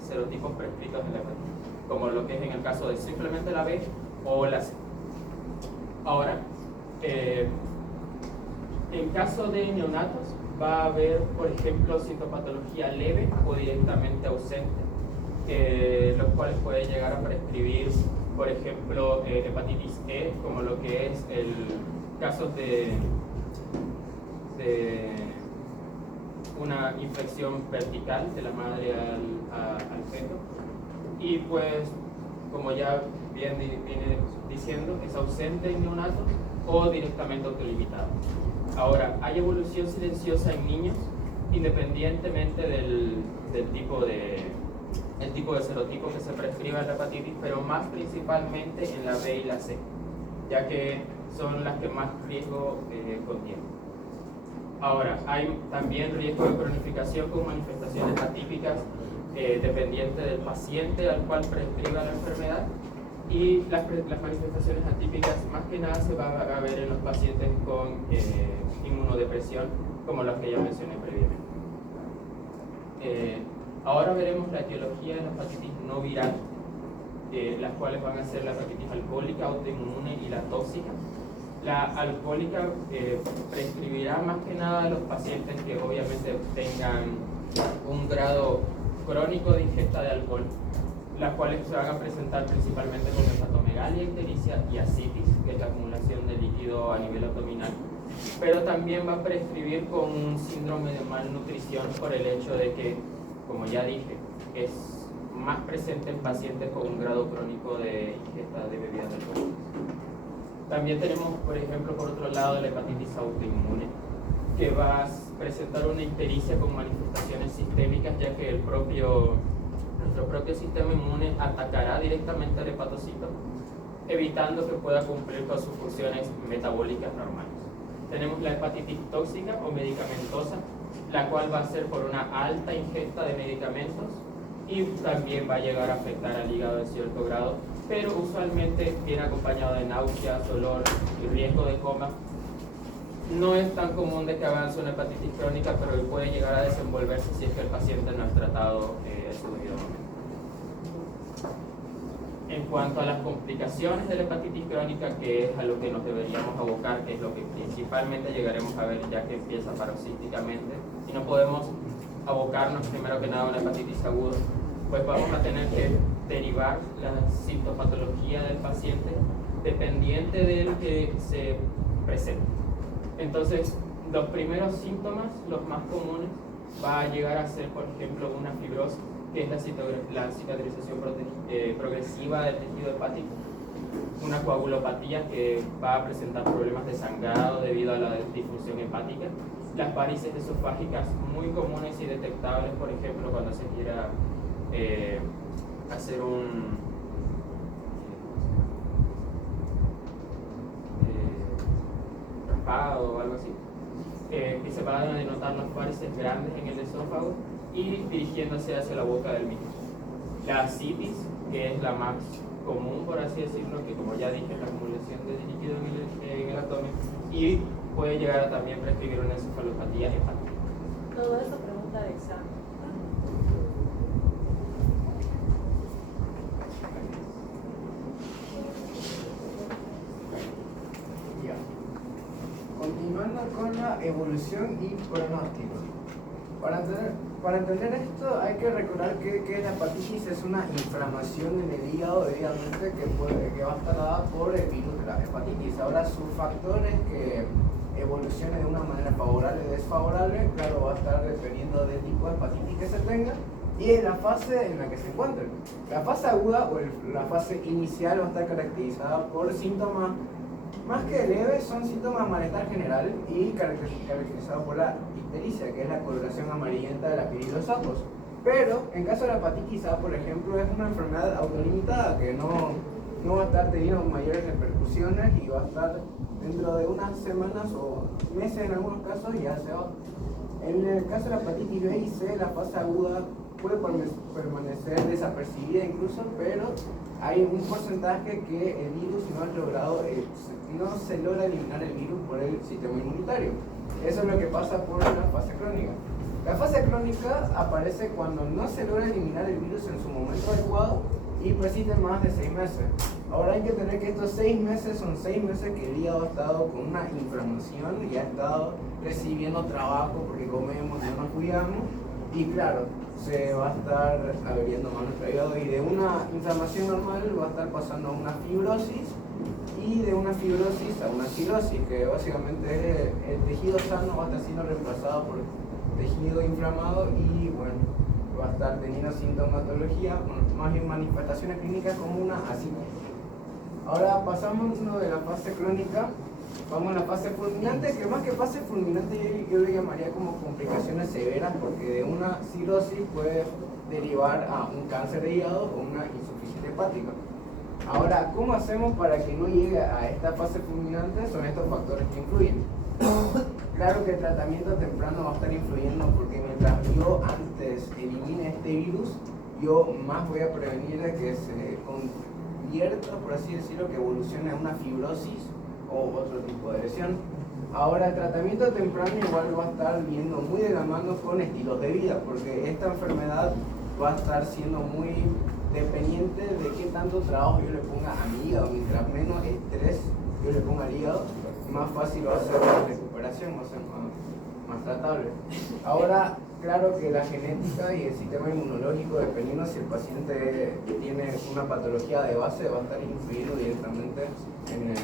serotipos prescritos en la hepatitis, como lo que es en el caso de simplemente la B o la C. Ahora, en caso de neonatos, va a haber, por ejemplo, sintomatología leve o directamente ausente, los cuales pueden llegar a prescribir, por ejemplo, hepatitis E, como lo que es el caso de una infección vertical de la madre al feto. Y pues, como ya viene diciendo, es ausente en neonatos o directamente autolimitado. Ahora, hay evolución silenciosa en niños, independientemente del tipo de serotipo que se prescriba en la hepatitis, pero más principalmente en la B y la C, ya que son las que más riesgo contienen. Ahora, hay también riesgo de cronificación con manifestaciones atípicas dependiente del paciente al cual prescriba la enfermedad, y las manifestaciones atípicas más que nada se van a ver en los pacientes con inmunodepresión, como las que ya mencioné previamente. Ahora veremos la etiología de la hepatitis no viral, las cuales van a ser la hepatitis alcohólica, autoinmune y la tóxica. La alcohólica prescribirá más que nada a los pacientes que obviamente tengan un grado crónico de ingesta de alcohol, las cuales se van a presentar principalmente con hepatomegalia, ictericia y ascitis, que es la acumulación de líquido a nivel abdominal. Pero también va a prescribir con un síndrome de malnutrición por el hecho de que, como ya dije, es más presente en pacientes con un grado crónico de ingesta de bebidas alcohólicas. También tenemos, por ejemplo, por otro lado, la hepatitis autoinmune, que va a presentar una ictericia con manifestaciones sistémicas, ya que nuestro propio sistema inmune atacará directamente al hepatocito, evitando que pueda cumplir con sus funciones metabólicas normales. Tenemos la hepatitis tóxica o medicamentosa, la cual va a ser por una alta ingesta de medicamentos y también va a llegar a afectar al hígado en cierto grado, pero usualmente viene acompañado de náuseas, dolor y riesgo de coma. No es tan común de que avance una hepatitis crónica, pero puede llegar a desenvolverse si es que el paciente no es tratado en su debido momento. En cuanto a las complicaciones de la hepatitis crónica, que es a lo que nos deberíamos abocar, que es lo que principalmente llegaremos a ver ya que empieza paroxísticamente, y no podemos abocarnos primero que nada a una hepatitis aguda, pues vamos a tener que derivar la sintomatología del paciente dependiente del que se presente. Entonces, los primeros síntomas, los más comunes, va a llegar a ser, por ejemplo, una fibrosis, que es la cicatrización progresiva del tejido hepático, una coagulopatía que va a presentar problemas de sangrado debido a la disfunción hepática, las varices esofágicas muy comunes y detectables, por ejemplo, cuando se quiera hacer un raspado o algo así, que se van a denotar las varices grandes en el esófago y dirigiéndose hacia la boca del mismo. La ascitis, que es la más común, por así decirlo, que como ya dije, es la acumulación de líquido en el abdomen, y puede llegar a también prescribir una encefalopatía hepática. Todo eso pregunta de examen. Continuando con la evolución y pronóstico. Para entender esto hay que recordar que la hepatitis es una inflamación en el hígado debidamente que va a estar dada por el virus de la hepatitis. Ahora, sus factores que evolucionen de una manera favorable o desfavorable, claro, va a estar dependiendo del tipo de hepatitis que se tenga y en la fase en la que se encuentren. La fase aguda o la fase inicial va a estar caracterizada por síntomas más que leves, son síntomas de malestar general y caracterizados por la ictericia, que es la coloración amarillenta de la piel y los ojos. Pero en caso de la hepatitis A, por ejemplo, es una enfermedad autolimitada que no va a estar teniendo mayores repercusiones y va a estar dentro de unas semanas o meses en algunos casos ya se va. En el caso de la hepatitis B y C, la fase aguda puede permanecer desapercibida incluso, pero hay un porcentaje que el virus no se logra eliminar el virus por el sistema inmunitario. Eso es lo que pasa por la fase crónica. La fase crónica aparece cuando no se logra eliminar el virus en su momento adecuado y persiste más de 6 meses. Ahora hay que tener que estos 6 meses son 6 meses que el hígado ha estado con una inflamación y ha estado recibiendo trabajo porque comemos, no nos cuidamos y claro, se va a estar abriendo más nuestro hígado y de una inflamación normal va a estar pasando a una fibrosis y de una fibrosis a una cirrosis, que básicamente es el tejido sano va a estar siendo reemplazado por tejido inflamado y bueno, va a estar teniendo sintomatología, bueno, más bien manifestaciones clínicas como una así. Ahora pasamos de la fase crónica, vamos a la fase fulminante, que más que fase fulminante yo le llamaría como complicaciones severas, porque de una cirrosis puede derivar a un cáncer de hígado o una insuficiencia hepática. Ahora, ¿cómo hacemos para que no llegue a esta fase fulminante? Son estos factores que influyen. Claro que el tratamiento temprano va a estar influyendo porque mientras yo antes elimine este virus, yo más voy a prevenir de que se convierta, por así decirlo, que evolucione a una fibrosis o otro tipo de lesión. Ahora, el tratamiento temprano igual va a estar viendo muy de la mano con estilos de vida, porque esta enfermedad va a estar siendo muy dependiente de qué tanto trabajo yo le ponga a mi hígado. Mientras menos estrés yo le ponga al hígado, más fácil va a ser la recuperación, va a ser más tratable. Ahora, claro que la genética y el sistema inmunológico, dependiendo si el paciente tiene una patología de base, va a estar influido directamente en el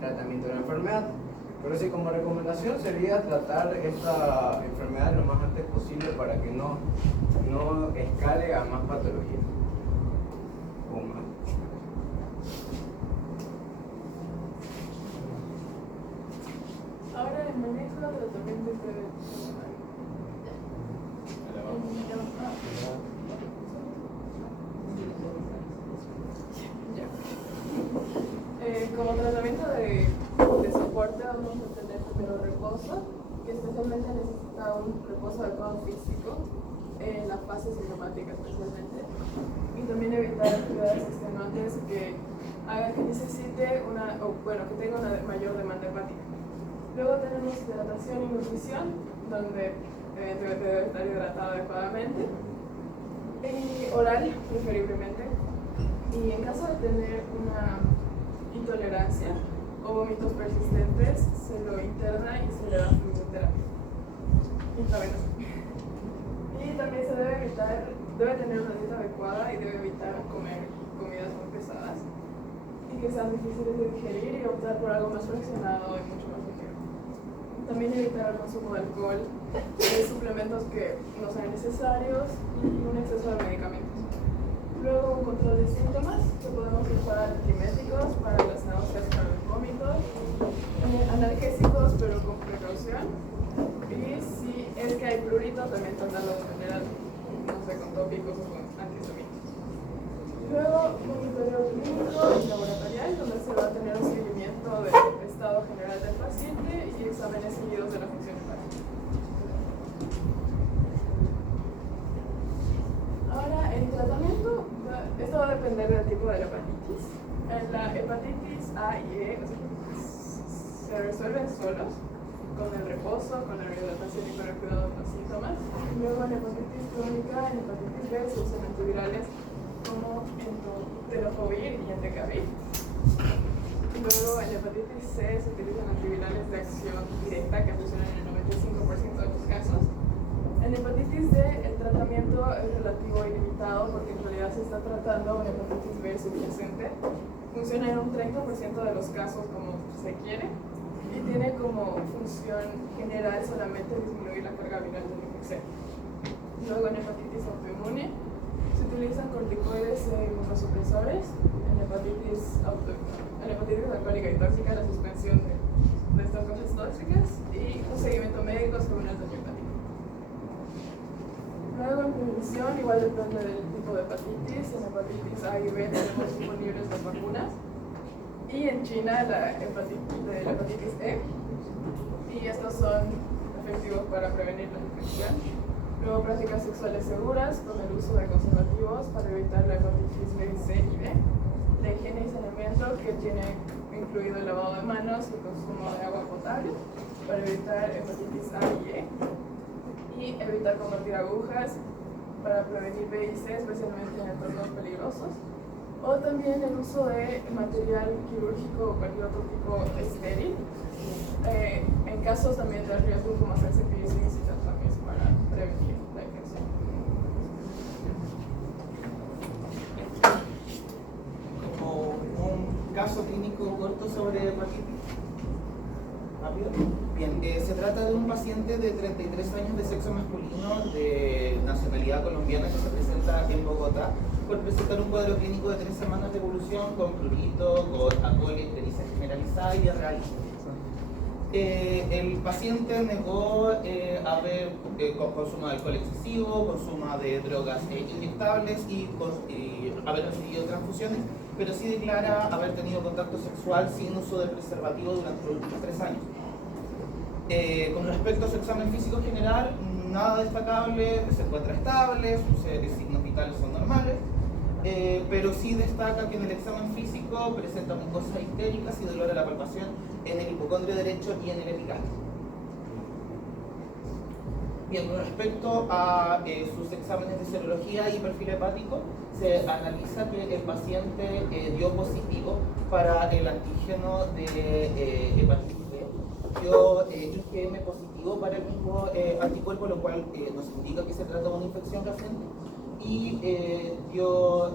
tratamiento de la enfermedad. Pero sí, como recomendación sería tratar esta enfermedad lo más antes posible para que no escale a más patologías. O más. Ahora el manejo del tratamiento como tratamiento de soporte vamos a tener primero reposo, que especialmente necesita un reposo adecuado físico en la fase sintomática especialmente, y también evitar actividades extenuantes que hagan que necesite que tenga una mayor demanda hepática. Luego tenemos hidratación y nutrición, donde debe estar hidratado adecuadamente, y oral preferiblemente, y en caso de tener una intolerancia o vómitos persistentes, se lo interna y se le da fluidoterapia intravenosa. Y también se debe tener una dieta adecuada y debe evitar comer comidas muy pesadas y que sean difíciles de digerir y optar por algo más fraccionado y mucho más ligero. También evitar el consumo de alcohol, de suplementos que no sean necesarios y un exceso de medicamentos. Luego un control de síntomas, que podemos usar antiméticos para las náuseas, para los vómitos, analgésicos pero con precaución, y si es que hay prurito también tratarlo de manera, no sé, con tópicos o con antihistamínicos. Luego monitoreo clínico y laboratorial, donde se va a tener un seguimiento del estado general del paciente y exámenes seguidos de la función hepática. Ahora, el tratamiento, esto va a depender del tipo de la hepatitis. En la hepatitis A y E se resuelven solos, con el reposo, con la rehidratación y con el cuidado de los síntomas. Luego en hepatitis crónica, en hepatitis B se usan antivirales como tenofovir y entecavir. Luego en hepatitis C se utilizan antivirales de acción directa que funcionan en el 95% de los casos. En hepatitis D el tratamiento es relativo y limitado porque en realidad se está tratando una hepatitis B subyacente. Funciona en un 30% de los casos como se quiere y tiene como función general solamente disminuir la carga viral del INFEXEM. Luego en hepatitis autoinmune se utilizan corticoides e inmunosupresores. En hepatitis alcohólica y tóxica, la suspensión de estas cosas tóxicas y un seguimiento médico según el daño hepático. Luego en prevención, igual depende del tipo de hepatitis. En hepatitis A y B tenemos disponibles las vacunas. Y en China la hepatitis E. Y estos son efectivos para prevenir la infección. Luego prácticas sexuales seguras con el uso de conservativos para evitar la hepatitis B, C y D. La higiene y saneamiento, que tiene incluido el lavado de manos y el consumo de agua potable para evitar hepatitis A y E. Y y evitar compartir agujas para prevenir VIH, especialmente en entornos peligrosos. O también el uso de material quirúrgico o cualquier otro tipo estéril, en casos también de riesgo como hacerse piercings y tatuajes para prevenir la infección. Como un caso clínico corto sobre hepatitis. Rápido. Bien, se trata de un paciente de 33 años de sexo masculino de nacionalidad colombiana que se presenta en Bogotá por presentar un cuadro clínico de 3 semanas de evolución con prurito, con alcohol y ictericia generalizada y diarrea. El paciente negó haber consumo de alcohol excesivo, consumo de drogas inyectables y haber recibido transfusiones, pero sí declara haber tenido contacto sexual sin uso de preservativo durante los últimos 3 años. Con respecto a su examen físico general, nada destacable, se encuentra estable, sus signos vitales son normales, pero sí destaca que en el examen físico presenta mucosas histéricas y dolor a la palpación en el hipocondrio derecho y en el epicárdio. Bien, con respecto a sus exámenes de serología y perfil hepático, se analiza que el paciente dio positivo para el antígeno de hepatitis B, dio IgM positivo para el mismo anticuerpo, lo cual nos indica que se trata de una infección reciente, y dio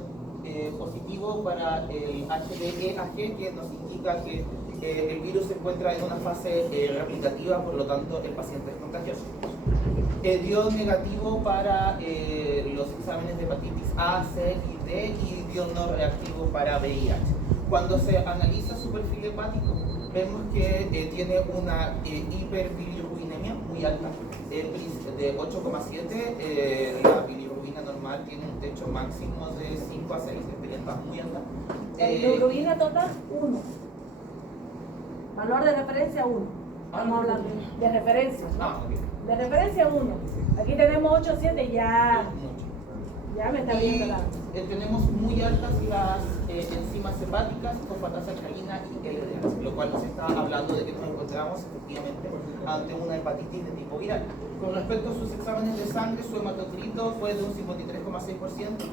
positivo para el HBeAg, que nos indica que el virus se encuentra en una fase replicativa, por lo tanto el paciente es contagioso. Dio negativo para los exámenes de hepatitis A, C y D, y dio no reactivo para VIH. Cuando se analiza su perfil hepático, vemos que tiene una hiperbilirrubinemia muy alta, de 8,7. La bilirrubina normal tiene un techo máximo de 5 a 6, está muy alta. Bilirrubina total 1. Valor de referencia 1. Vamos hablando de referencia. De referencia 1. Aquí tenemos 8, 7, ya me está viendo la. Tenemos muy altas las enzimas hepáticas, fosfatasa alcalina y LDL, lo cual nos está hablando de que nos encontramos efectivamente ante una hepatitis de tipo viral. Con respecto a sus exámenes de sangre, su hematocrito fue de un 53,6%,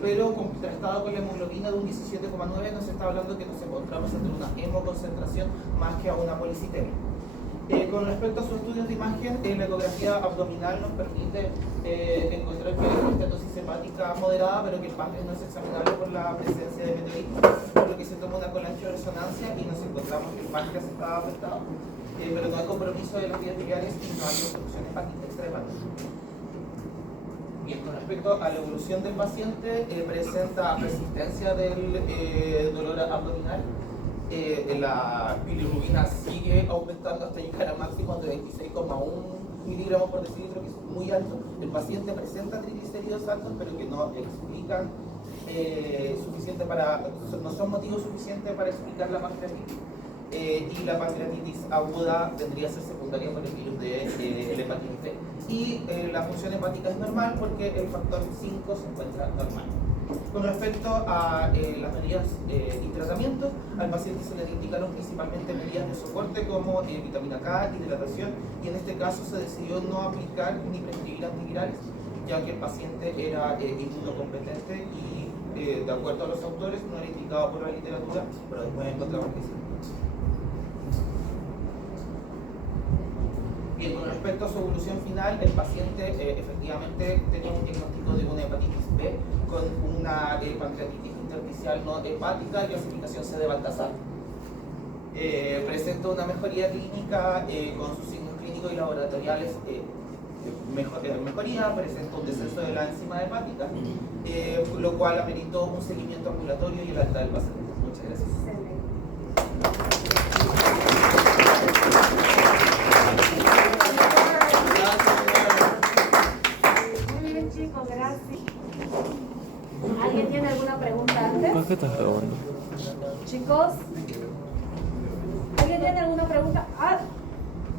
pero contrastado con la hemoglobina de un 17,9%, nos está hablando que nos encontramos ante una hemoconcentración más que a una policitemia. Con respecto a sus estudios de imagen, la ecografía abdominal nos permite encontrar que hay una estatosis hepática moderada, pero que el páncreas no es examinable por la presencia de meteoritos, por lo que se toma una colangioresonancia y nos encontramos que el páncreas estaba afectado, pero no hay compromiso de las vías biliares y no hay obstrucción hepática extrahepática. Bien, con respecto a la evolución del paciente, presenta persistencia del dolor abdominal. La bilirrubina sigue aumentando hasta llegar a máximos de 26,1 miligramos por decilitro, que es muy alto. El paciente presenta triglicéridos altos, pero que no explican no son motivos suficientes para explicar la pancreatitis. Y la pancreatitis aguda tendría que ser secundaria por el virus de hepatitis B. Y la función hepática es normal porque el factor 5 se encuentra normal. Con respecto a las medidas y tratamientos, al paciente se le indicaron principalmente medidas de soporte como vitamina K, hidratación, y en este caso se decidió no aplicar ni prescribir antivirales, ya que el paciente era inmunocompetente y de acuerdo a los autores no era indicado por la literatura, pero después encontramos que sí. Bien, con respecto a su evolución final, el paciente efectivamente tenía un diagnóstico de una hepatitis B con una pancreatitis intersticial no hepática, clasificación C de Baltasar. Presenta una mejoría clínica con sus signos clínicos y laboratoriales mejoría, presenta un descenso de la enzima hepática, lo cual ameritó un seguimiento ambulatorio y el alta del paciente. Muchas gracias. Muy bien, chicos, gracias. ¿Alguien tiene alguna pregunta antes? ¿Por qué estás grabando? Chicos, ¿alguien tiene alguna pregunta?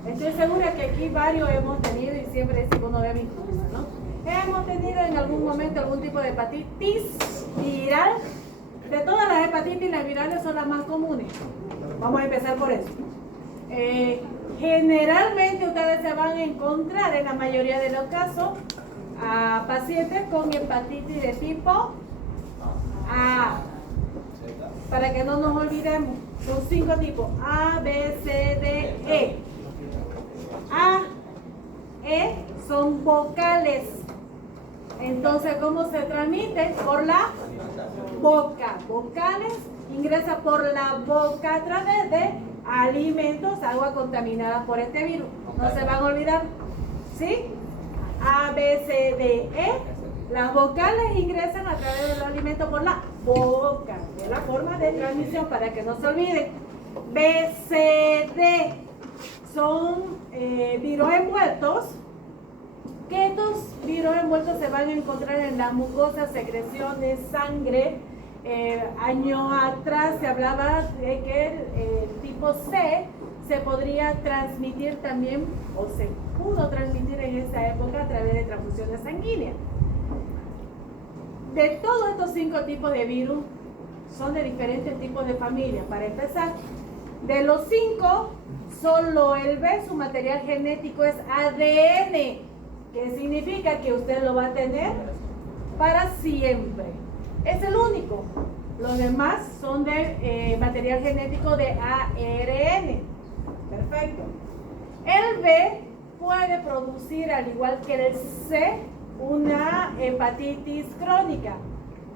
Estoy segura que aquí varios hemos tenido, y siempre dice que uno ve mis cursos, ¿no? Hemos tenido en algún momento algún tipo de hepatitis viral. De todas las hepatitis, las virales son las más comunes. Vamos a empezar por eso. Generalmente ustedes se van a encontrar en la mayoría de los casos a pacientes con hepatitis de tipo A. Para que no nos olvidemos, son 5 tipos: A, B, C, D, E. A, E son vocales. Entonces, ¿cómo se transmite? Por la boca. Vocales ingresa por la boca a través de alimentos, agua contaminada por este virus. No se van a olvidar, ¿sí? A, B, C, D, E. Las vocales ingresan a través de los alimentos por la boca. Es la forma de transmisión para que no se olviden. B, C, D son virus envueltos. Que estos virus envueltos se van a encontrar en la mucosa, secreciones, sangre. Años atrás se hablaba de que el tipo C se podría transmitir también, o se pudo transmitir en esa época a través de transfusiones sanguíneas. De todos estos 5 tipos de virus, son de diferentes tipos de familias. Para empezar, de los 5, solo el B, su material genético es ADN, que significa que usted lo va a tener para siempre. Es el único. Los demás son de material genético de ARN. Perfecto. El B puede producir, al igual que el C, una hepatitis crónica.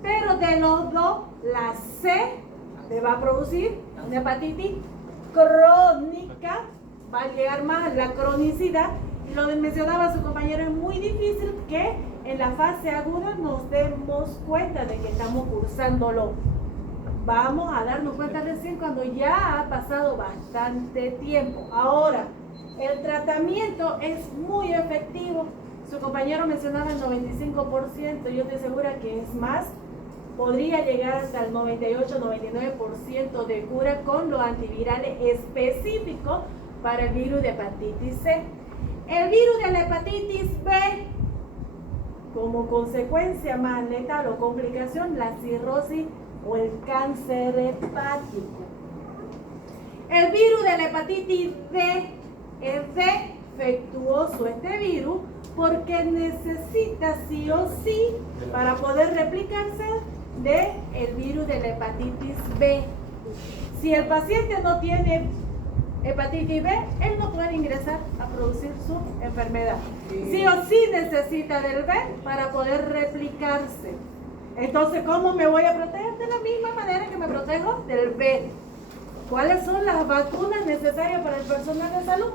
Pero de los dos, la C le va a producir una hepatitis crónica. Va a llegar más la cronicidad. Y lo mencionaba su compañero, es muy difícil que en la fase aguda nos demos cuenta de que estamos cursándolo. Vamos a darnos cuenta recién cuando ya ha pasado bastante tiempo. Ahora, el tratamiento es muy efectivo. Su compañero mencionaba el 95%, yo estoy segura que es más. Podría llegar hasta el 98-99% de cura con los antivirales específicos para el virus de hepatitis C. El virus de la hepatitis B, como consecuencia más letal o complicación, la cirrosis o el cáncer hepático. El virus de la hepatitis D es defectuoso este virus porque necesita sí o sí, para poder replicarse, del virus de la hepatitis B. Si el paciente no tiene hepatitis B, él no puede ingresar a producir su enfermedad. Sí o sí necesita del B para poder replicarse. Entonces, ¿cómo me voy a proteger? De la misma manera que me protejo del B. ¿Cuáles son las vacunas necesarias para el personal de salud?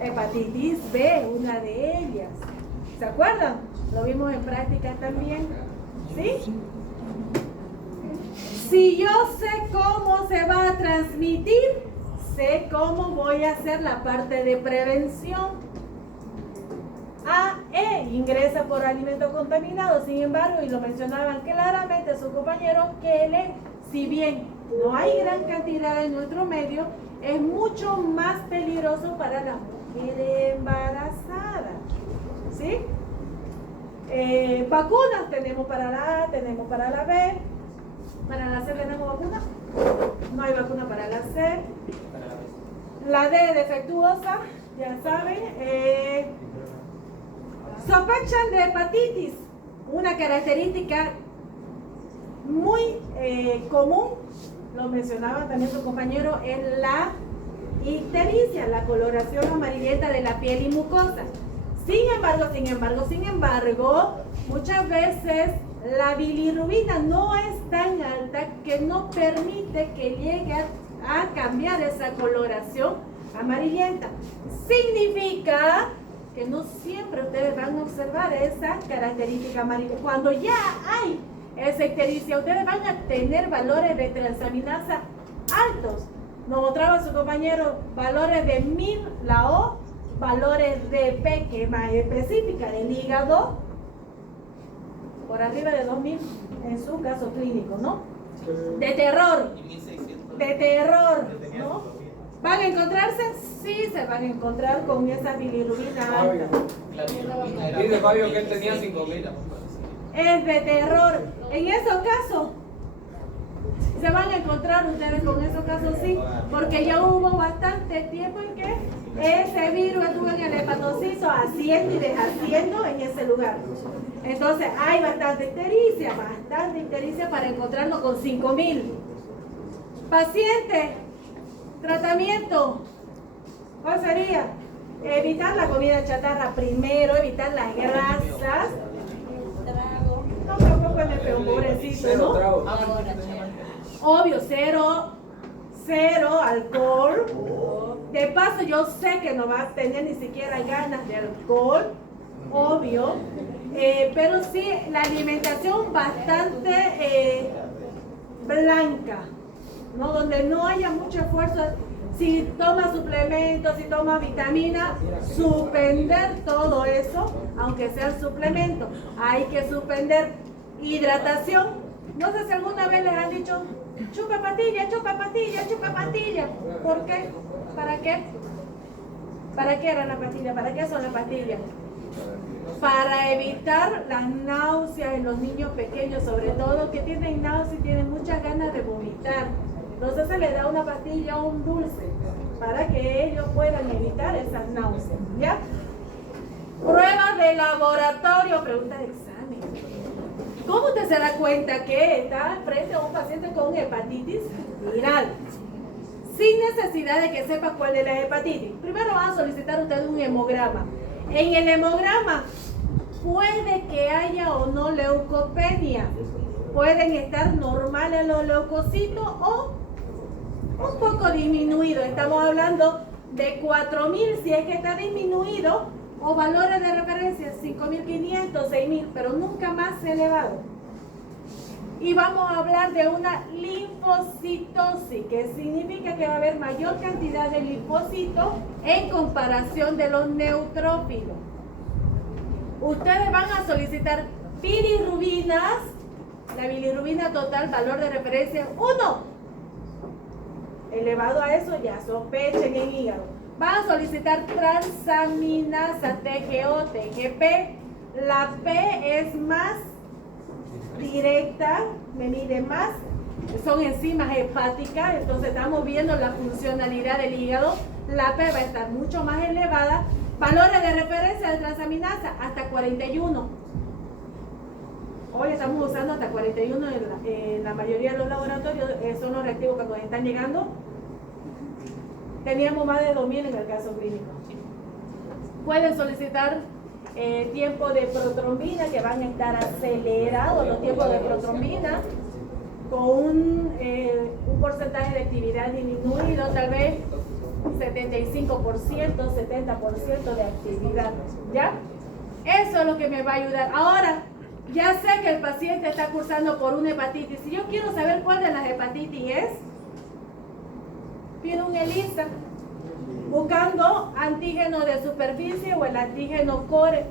Hepatitis B, una de ellas. ¿Se acuerdan? Lo vimos en práctica también. ¿Sí? Si yo sé cómo se va a transmitir, sé cómo voy a hacer la parte de prevención. E ingresa por alimentos contaminados, sin embargo, y lo mencionaban claramente sus compañeros, que él, si bien no hay gran cantidad en nuestro medio, es mucho más peligroso para las mujeres embarazadas. ¿Sí? Vacunas tenemos para la A, tenemos para la B. ¿Para la C tenemos vacuna? No hay vacuna para la C. La D defectuosa, ya saben. Sospechan de hepatitis, una característica muy común, lo mencionaba también su compañero, en la ictericia, la coloración amarillenta de la piel y mucosa. Sin embargo, muchas veces la bilirrubina no es tan alta que no permite que llegue a cambiar esa coloración amarillenta. Significa que no siempre ustedes van a observar esa característica amarilla. Cuando ya hay esa ictericia, ustedes van a tener valores de transaminasa altos. Nos mostraba su compañero valores de 1000, la O, valores de P, que es más específica, del hígado, por arriba de 2000 en su caso clínico, ¿no? De terror, ¿no? ¿Van a encontrarse? Sí, se van a encontrar con esa bilirrubina alta. Dice Fabio que él tenía 5000. Es de terror. En esos casos, Se van a encontrar ustedes con esos casos, sí, porque ya hubo bastante tiempo en que ese virus estuvo en el hepatocito haciendo y deshaciendo en ese lugar. Entonces hay bastante ictericia para encontrarnos con 5.000 pacientes. Tratamiento, ¿cuál sería? Evitar la comida chatarra primero, evitar las grasas. No, tampoco es de un pobrecito, ¿no? Obvio, cero alcohol. De paso, yo sé que no va a tener ni siquiera ganas de alcohol, obvio. Pero sí, la alimentación bastante blanca, ¿no? Donde no haya mucho esfuerzo. Si toma suplementos, si toma vitaminas, suspender todo eso, aunque sean suplementos. Hay que suspender hidratación. No sé si alguna vez les han dicho, chupa patilla, chupa patilla, chupa patilla. ¿Por qué? ¿Para qué? ¿Para qué eran las pastillas? ¿Para qué son las pastillas? Para evitar las náuseas en los niños pequeños, sobre todo que tienen náuseas y tienen muchas ganas de vomitar. Entonces se les da una pastilla o un dulce para que ellos puedan evitar esas náuseas, ¿ya? Pruebas de laboratorio, preguntas de examen. ¿Cómo usted se da cuenta que está frente a un paciente con hepatitis viral? Sin necesidad de que sepa cuál es la hepatitis. Primero van a solicitar ustedes un hemograma. En el hemograma puede que haya o no leucopenia. Pueden estar normales los leucocitos o un poco disminuidos. Estamos hablando de 4.000 si es que está disminuido, o valores de referencia 5.500, 6.000, pero nunca más elevado. Y vamos a hablar de una linfocitosis, que significa que va a haber mayor cantidad de linfocitos en comparación de los neutrófilos. Ustedes van a solicitar bilirrubinas. La bilirrubina total, valor de referencia 1. Elevado a eso, ya sospechen en hígado. Van a solicitar transaminasa, TGO, TGP. La P es más directa, me mide más. Son enzimas hepáticas, entonces estamos viendo la funcionalidad del hígado. La P va a estar mucho más elevada. Valores de referencia de transaminasa, hasta 41. Hoy estamos usando hasta 41 en la mayoría de los laboratorios, son los reactivos que nos están llegando. Teníamos más de 2.000 en el caso clínico. Pueden solicitar tiempo de protrombina, que van a estar acelerados los tiempos de protrombina, con un porcentaje de actividad disminuido, tal vez 75%, 70% de actividad, ¿ya? Eso es lo que me va a ayudar. Ahora, ya sé que el paciente está cursando por una hepatitis. Si yo quiero saber cuál de las hepatitis es, pido un ELISA, buscando antígeno de superficie o el antígeno core.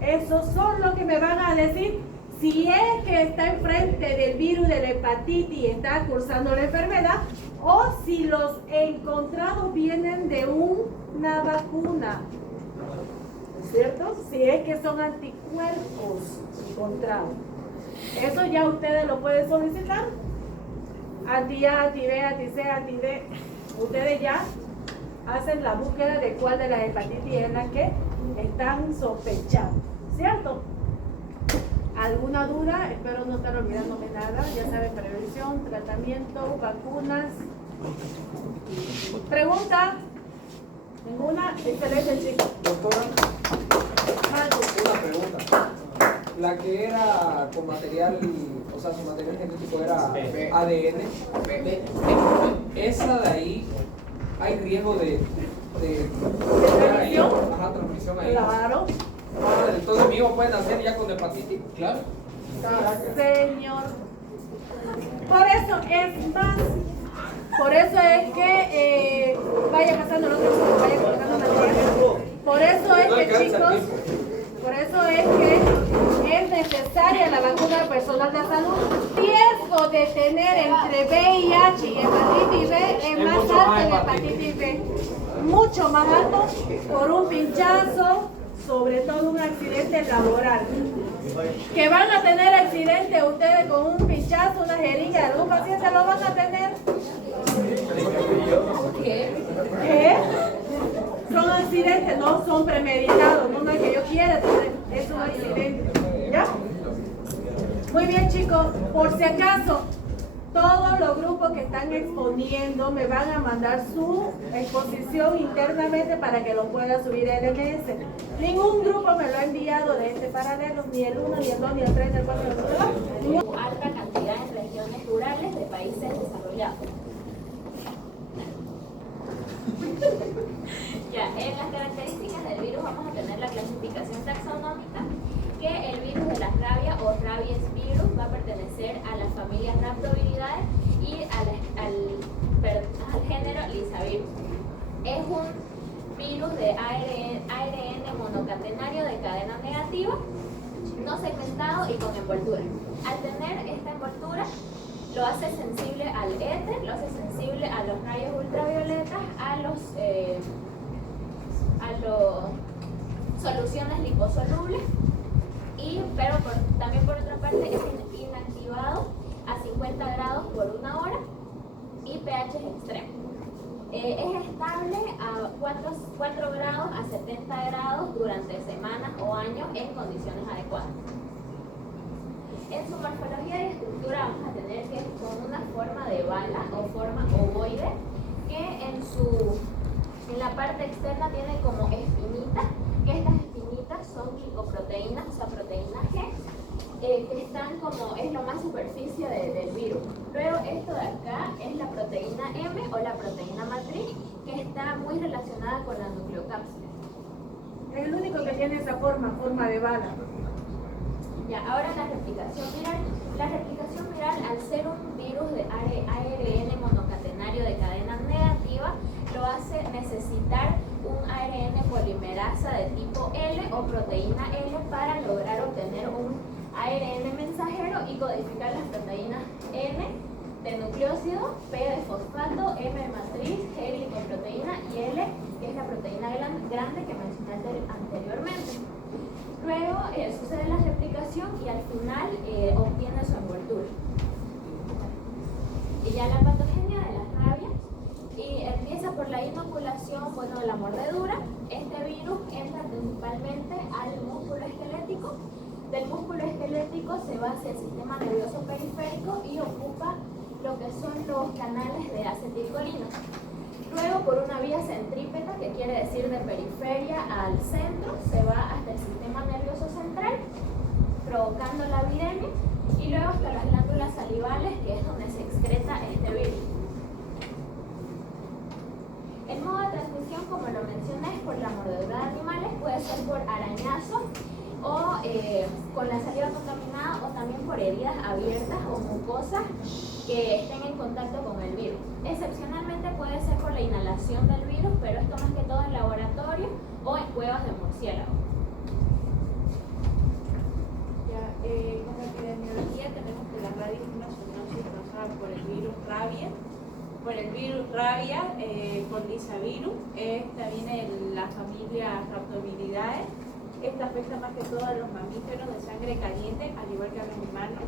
Esos son los que me van a decir si es que está enfrente del virus de la hepatitis y está cursando la enfermedad, o si los encontrados vienen de una vacuna. ¿Cierto? Si es que son anticuerpos encontrados. Eso ya ustedes lo pueden solicitar. Anti-A, anti-B, anti-C, anti-D. Ustedes ya hacen la búsqueda de cuál de las hepatitis es la que están sospechando. ¿Cierto? ¿Alguna duda? Espero no estar olvidándome nada. Ya saben, prevención, tratamiento, vacunas. ¿Pregunta? ¿Ninguna? Excelente, chicos. Doctora, una pregunta. La que era con material, o sea, su material genético era ADN. Esa de ahí, ¿hay riesgo de transmisión? Ajá, transmisión ahí. Claro. Entonces mi hijo puede nacer ya con hepatitis. Claro. Señor. Por eso es más. Por eso es que vaya pasando el otro, vaya colocando material. Por eso es que, chicos, por eso es que es necesaria la vacuna personal de salud. Riesgo de tener entre VIH y hepatitis B es más alto en hepatitis B. Mucho más alto por un pinchazo, sobre todo un accidente laboral. Que van a tener accidentes ustedes con un pinchazo, una jeringa, algún paciente lo van a tener. ¿Qué? Son accidentes, no son premeditados, no es que yo quiera tener, es un accidente. ¿Ya? Muy bien, chicos, por si acaso, todos los grupos que están exponiendo me van a mandar su exposición internamente para que lo pueda subir el LMS. Ningún grupo me lo ha enviado de este paralelo, ni el 1, ni el 2, ni el 3, ni el 4, ni el 5. Alta cantidad en regiones rurales de países desarrollados. Ya, en las características del virus vamos a tener la clasificación taxonómica, que el virus de la rabia o rabies virus va a pertenecer a la familia Rhabdoviridae y al género Lyssavirus. Es un virus de ARN monocatenario de cadena negativa, no segmentado y con envoltura. Al tener esta envoltura, lo hace sensible al éter, lo hace sensible a los rayos ultravioletas, a los soluciones liposolubles, pero también por otra parte es inactivado a 50 grados por 1 hora y pH extremo. Es estable a 4 grados a 70 grados durante semanas o años en condiciones adecuadas. En su morfología y estructura vamos a tener que es con una forma de bala o forma ovoide, que en la parte externa tiene como espinitas, que estas espinitas son glicoproteínas, o sea, proteínas G, que están como, es lo más superficie del virus. Luego esto de acá es la proteína M o la proteína matriz, que está muy relacionada con la nucleocápsula. Es el único que tiene esa forma de bala. Ya, ahora la replicación viral. La replicación viral, al ser un virus de ARN monocatenario de cadena negativa, lo hace necesitar un ARN polimerasa de tipo L o proteína L para lograr obtener un ARN mensajero y codificar las proteínas N de nucleócido, P de fosfato, M de matriz, G glicoproteína y L, que es la proteína grande que mencioné anteriormente. Luego sucede la replicación y al final obtiene su envoltura. Y ya la patogenia de las rabias, y empieza por la inoculación, de la mordedura. Este virus entra principalmente al músculo esquelético. Del músculo esquelético se va hacia el sistema nervioso periférico y ocupa lo que son los canales de acetilcolina. Luego, por una vía centrípeta, que quiere decir de periferia al centro, se va hasta el sistema nervioso central, provocando la viremia, y luego hasta las glándulas salivales, que es donde se excreta este virus. El modo de transmisión, como lo mencioné, es por la mordedura de animales, puede ser por arañazos o con la saliva contaminada, o también por heridas abiertas o mucosas que estén en contacto con el virus. Excepcionalmente puede ser por la inhalación del virus, pero esto más que todo en laboratorio o en cuevas de murciélago. Como epidemiología tenemos que la rabia es una zoonosis causada por el virus rabia, por Lyssavirus. Esta viene de la familia Rhabdoviridae. Esta afecta más que todo a los mamíferos de sangre caliente, al igual que a los humanos.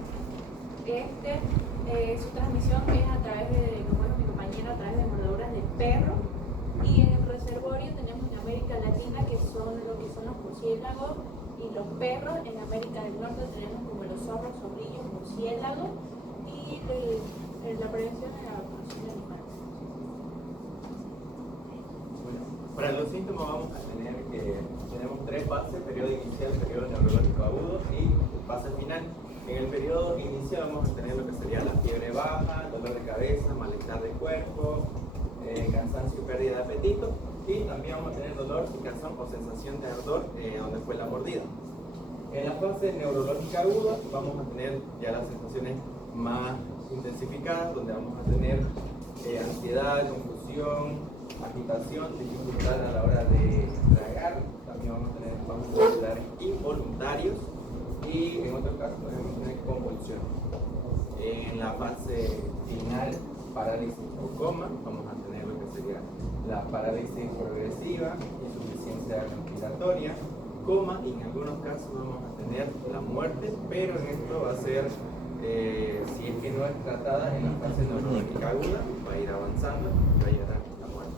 Su transmisión es a través de, como dijo mi compañero, a través de mordeduras de perro. Y en el reservorio tenemos en América Latina, que son lo que son los murciélagos y los perros. En América del Norte tenemos como los zorros, zorrillos, murciélagos, y la prevención de la vacunación de animales. Para los síntomas vamos a tener tenemos 3 fases: periodo inicial, periodo neurológico agudo y fase final. En el periodo inicial vamos a tener lo que sería la fiebre baja, dolor de cabeza, malestar de cuerpo, cansancio y pérdida de apetito, y también vamos a tener dolor, picazón o sensación de ardor donde fue la mordida. En la fase neurológica aguda vamos a tener ya las sensaciones más intensificadas, donde vamos a tener ansiedad, confusión, agitación, dificultad a la hora de tragar. También vamos a tener pasos musculares involuntarios y en otros casos podemos tener convulsión. En la fase final, parálisis o coma, vamos a tener lo que sería la parálisis progresiva, insuficiencia respiratoria, coma y en algunos casos vamos a tener la muerte, pero en esto va a ser, si es que no es tratada en la fase neurológica aguda, va a ir avanzando y va a llegar a la muerte.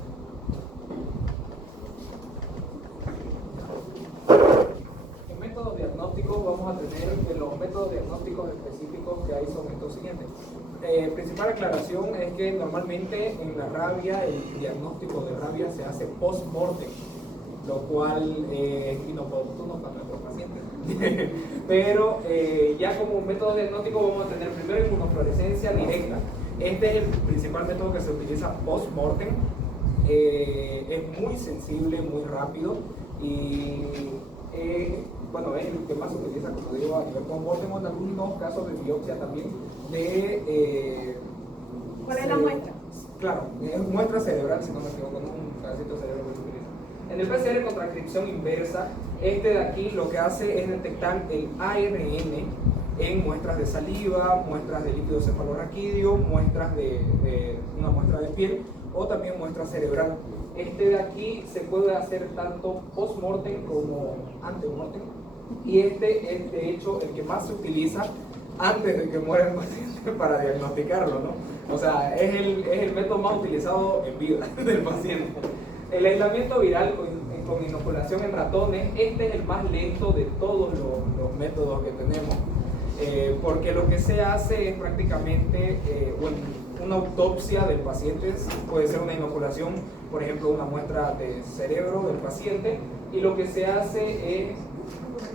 En métodos diagnósticos vamos a tener los métodos diagnósticos específicos que hay son estos siguientes. Principal aclaración es que normalmente en la rabia el diagnóstico de rabia se hace post-mortem, lo cual es inoportuno para nuestros pacientes. Pero ya como método diagnóstico vamos a tener primero inmunofluorescencia directa. Este es el principal método que se utiliza post-mortem. Es muy sensible, muy rápido y bueno, es el que más se utiliza, como digo, a nivel post-mortem o en algunos casos de biopsia también de... ¿Cuál es la muestra? Claro, es muestra cerebral, si no me equivoco, no un pedacito de cerebro que se utiliza. En el PCR con transcripción inversa, este de aquí lo que hace es detectar el ARN en muestras de saliva, muestras de líquido cefalorraquídeo, muestras de una muestra de piel o también muestra cerebral. Este de aquí se puede hacer tanto post-mortem como ante-mortem y este es de hecho el que más se utiliza antes de que muera el paciente para diagnosticarlo, ¿no? O sea, es el método más utilizado en vida del paciente. El aislamiento viral con inoculación en ratones, este es el más lento de todos los métodos que tenemos, porque lo que se hace es prácticamente una autopsia del paciente, puede ser una inoculación, por ejemplo, una muestra de cerebro del paciente, y lo que se hace es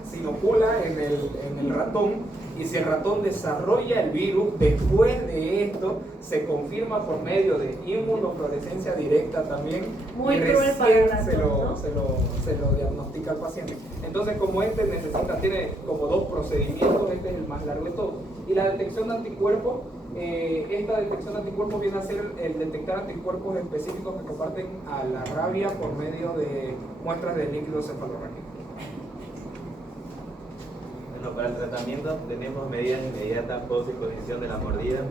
se inocula en el ratón, y si el ratón desarrolla el virus, después de esto se confirma por medio de inmunofluorescencia directa también. Muy y cruel para el ratón, se ¿no? lo diagnostica al paciente. Entonces, como este tiene como dos procedimientos, este es el más largo de todos. Y la detección de anticuerpos, esta detección de anticuerpos viene a ser el detectar anticuerpos específicos que comparten a la rabia por medio de muestras de líquido cefalorraquídeo. Bueno, para el tratamiento tenemos medidas inmediatas post-exposición de la mordida,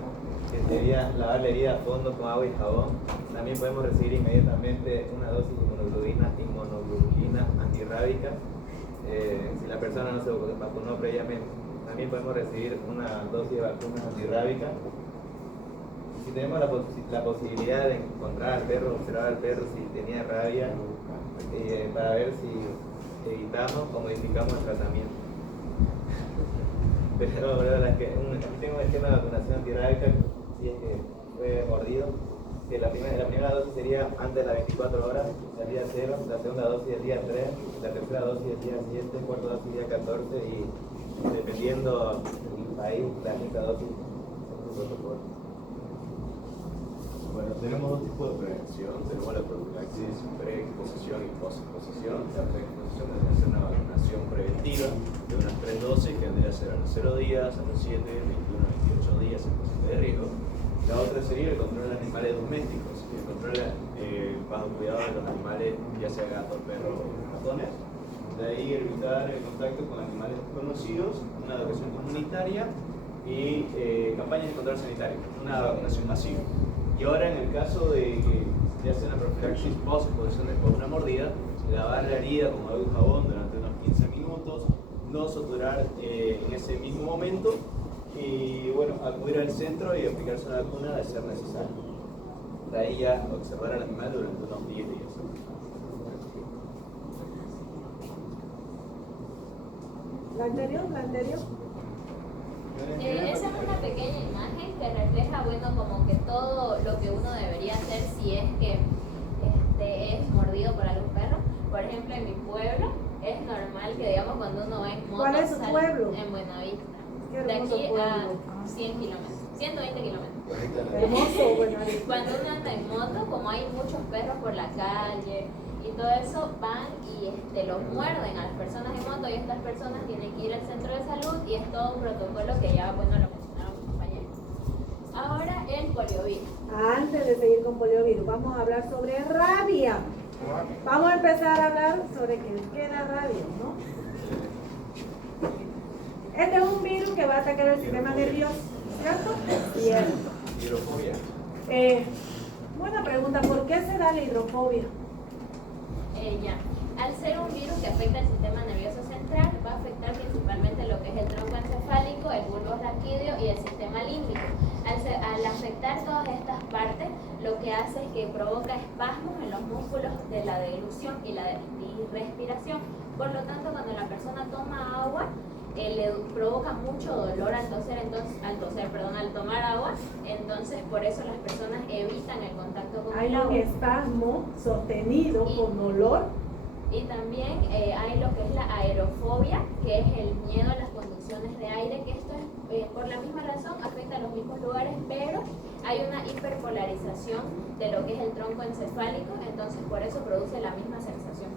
que sería lavar la herida a fondo con agua y jabón. También podemos recibir inmediatamente una dosis de inmunoglobulina antirrábica si la persona no se vacunó previamente. También podemos recibir una dosis de vacunas antirrábicas. Si tenemos la posibilidad de encontrar al perro, observar al perro si tenía rabia, para ver si evitamos o modificamos el tratamiento. Pero tengo un esquema de vacunación antirrábica, si es que fue mordido, que la primera dosis sería antes de las 24 horas, el día 0, la segunda dosis el día 3, la tercera dosis el día 7, cuarta dosis el día 14 y dependiendo del país, la quinta dosis es un protocolo. Bueno, tenemos dos tipos de prevención. Tenemos la profilaxis pre-exposición y post-exposición. La pre-exposición debe ser una vacunación preventiva de unas 3 dosis que vendría a ser a los 0 días, a los 7, 21, 28 días en paciente de riesgo. La otra sería el control de animales domésticos, el control bajo cuidado de los animales, ya sea gatos, perros o ratones. De ahí evitar el contacto con animales desconocidos, una educación comunitaria y campañas de control sanitario, una vacunación masiva. Y ahora en el caso de que ya sea una profilaxis post-exposición por una mordida, lavar la herida con agua y jabón durante unos 15 minutos, no suturar en ese mismo momento y bueno, acudir al centro y aplicarse una vacuna de ser necesario. De ahí ya observar al animal durante unos 10 días. ¿La anterior? Esa es una pequeña imagen que refleja, bueno, como que todo lo que uno debería hacer si es que es mordido por algún perro. Por ejemplo, en mi pueblo es normal que, digamos, cuando uno va en moto, ¿cuál es su pueblo? En Buenavista. Qué De hermoso aquí pueblo. a 100 kilómetros, 120 kilómetros. Hermoso, Buenavista. Cuando uno anda en moto, como hay muchos perros por la calle y todo eso, van y los muerden a las personas en moto y estas personas tienen que ir al centro de salud y es todo un protocolo que ya, bueno, lo mencionaron mis compañeros. Ahora el poliovirus. Antes de seguir con poliovirus, vamos a hablar sobre rabia. Vamos a empezar a hablar sobre qué es la rabia, ¿no? Este es un virus que va a atacar el sistema nervioso, ¿cierto? Cierto. Hidrofobia. Buena pregunta, ¿por qué se da la hidrofobia? Ya. Al ser un virus que afecta el sistema nervioso central, va a afectar principalmente lo que es el tronco encefálico, el bulbo raquídeo y el sistema límbico. Al afectar todas estas partes, lo que hace es que provoca espasmos en los músculos de la deglución y la respiración. Por lo tanto, cuando la persona toma agua, le provoca mucho dolor al tomar agua. Entonces, por eso las personas evitan el contacto con el agua. Hay un espasmo sostenido con dolor. Y también hay lo que es la aerofobia, que es el miedo a las conducciones de aire, que esto es por la misma razón, afecta a los mismos lugares, pero hay una hiperpolarización de lo que es el tronco encefálico, entonces por eso produce la misma sensación.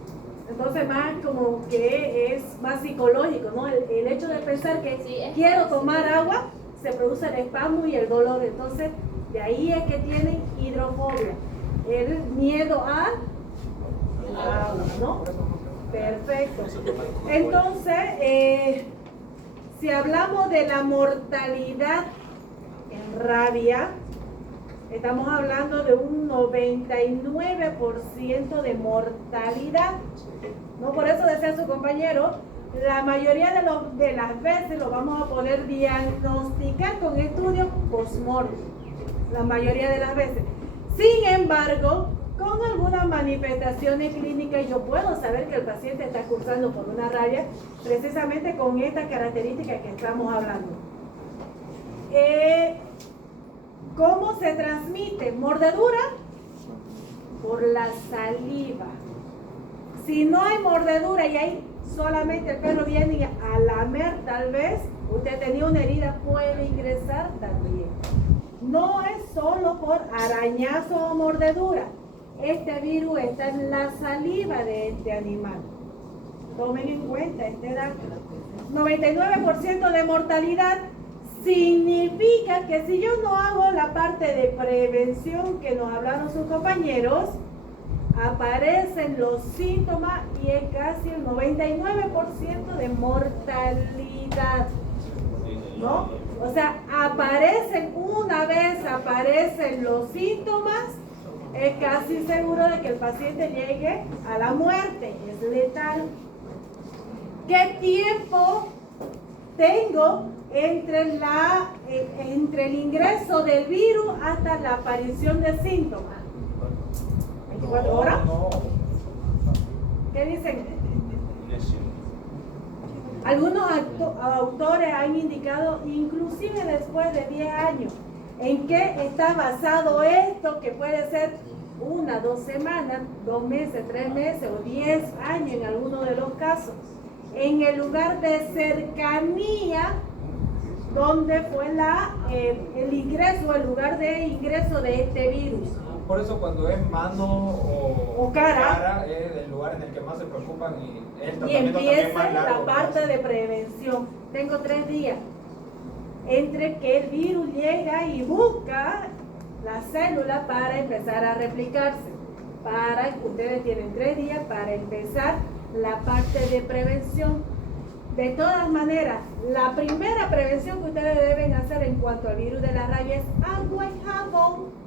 Entonces más como que es más psicológico, ¿no? El hecho de pensar que Sí, es quiero parecido. tomar agua, se produce el espasmo y el dolor. Entonces, de ahí es que tienen hidrofobia, el miedo a agua, ¿no? Perfecto. Entonces, si hablamos de la mortalidad en rabia, estamos hablando de un 99% de mortalidad. ¿No? Por eso decía su compañero, la mayoría de las veces lo vamos a poder diagnosticar con estudios post-mortem. La mayoría de las veces. Sin embargo, con algunas manifestaciones clínicas yo puedo saber que el paciente está cursando por una rabia precisamente con esta característica que estamos hablando. ¿Cómo se transmite? Mordedura por la saliva. Si no hay mordedura y hay solamente el perro viene a lamer, tal vez usted tenía una herida, puede ingresar también. No es solo por arañazo o mordedura. Este virus está en la saliva de este animal. Tomen en cuenta este dato. 99% de mortalidad significa que si yo no hago la parte de prevención que nos hablaron sus compañeros, aparecen los síntomas y es casi el 99% de mortalidad, ¿no? O sea, una vez aparecen los síntomas, es casi seguro de que el paciente llegue a la muerte, es letal. ¿Qué tiempo tengo entre el ingreso del virus hasta la aparición de síntomas? 24 horas. ¿Qué dicen? Algunos autores han indicado inclusive después de 10 años. ¿En qué está basado esto? Que puede ser 1, 2 semanas, 2 meses, 3 meses o 10 años en algunos de los casos. En el lugar de cercanía donde fue el ingreso, el lugar de ingreso de este virus. Por eso cuando es mano o cara es el lugar en el que más se preocupan y el y tratamiento también empieza más largo. la parte de prevención. Tengo 3 días entre que el virus llega y busca la célula para empezar a replicarse. Ustedes tienen 3 días para empezar la parte de prevención. De todas maneras, la primera prevención que ustedes deben hacer en cuanto al virus de la rabia es agua y jabón.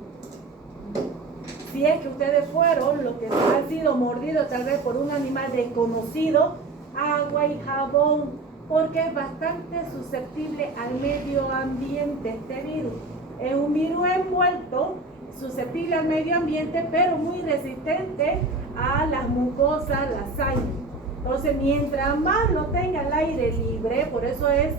Si es que ustedes fueron los que han sido mordidos tal vez por un animal desconocido, agua y jabón, porque es bastante susceptible al medio ambiente este virus. Es un virus envuelto, susceptible al medio ambiente, pero muy resistente a las mucosas, la sangre. Entonces, mientras más lo tenga al aire libre, por eso es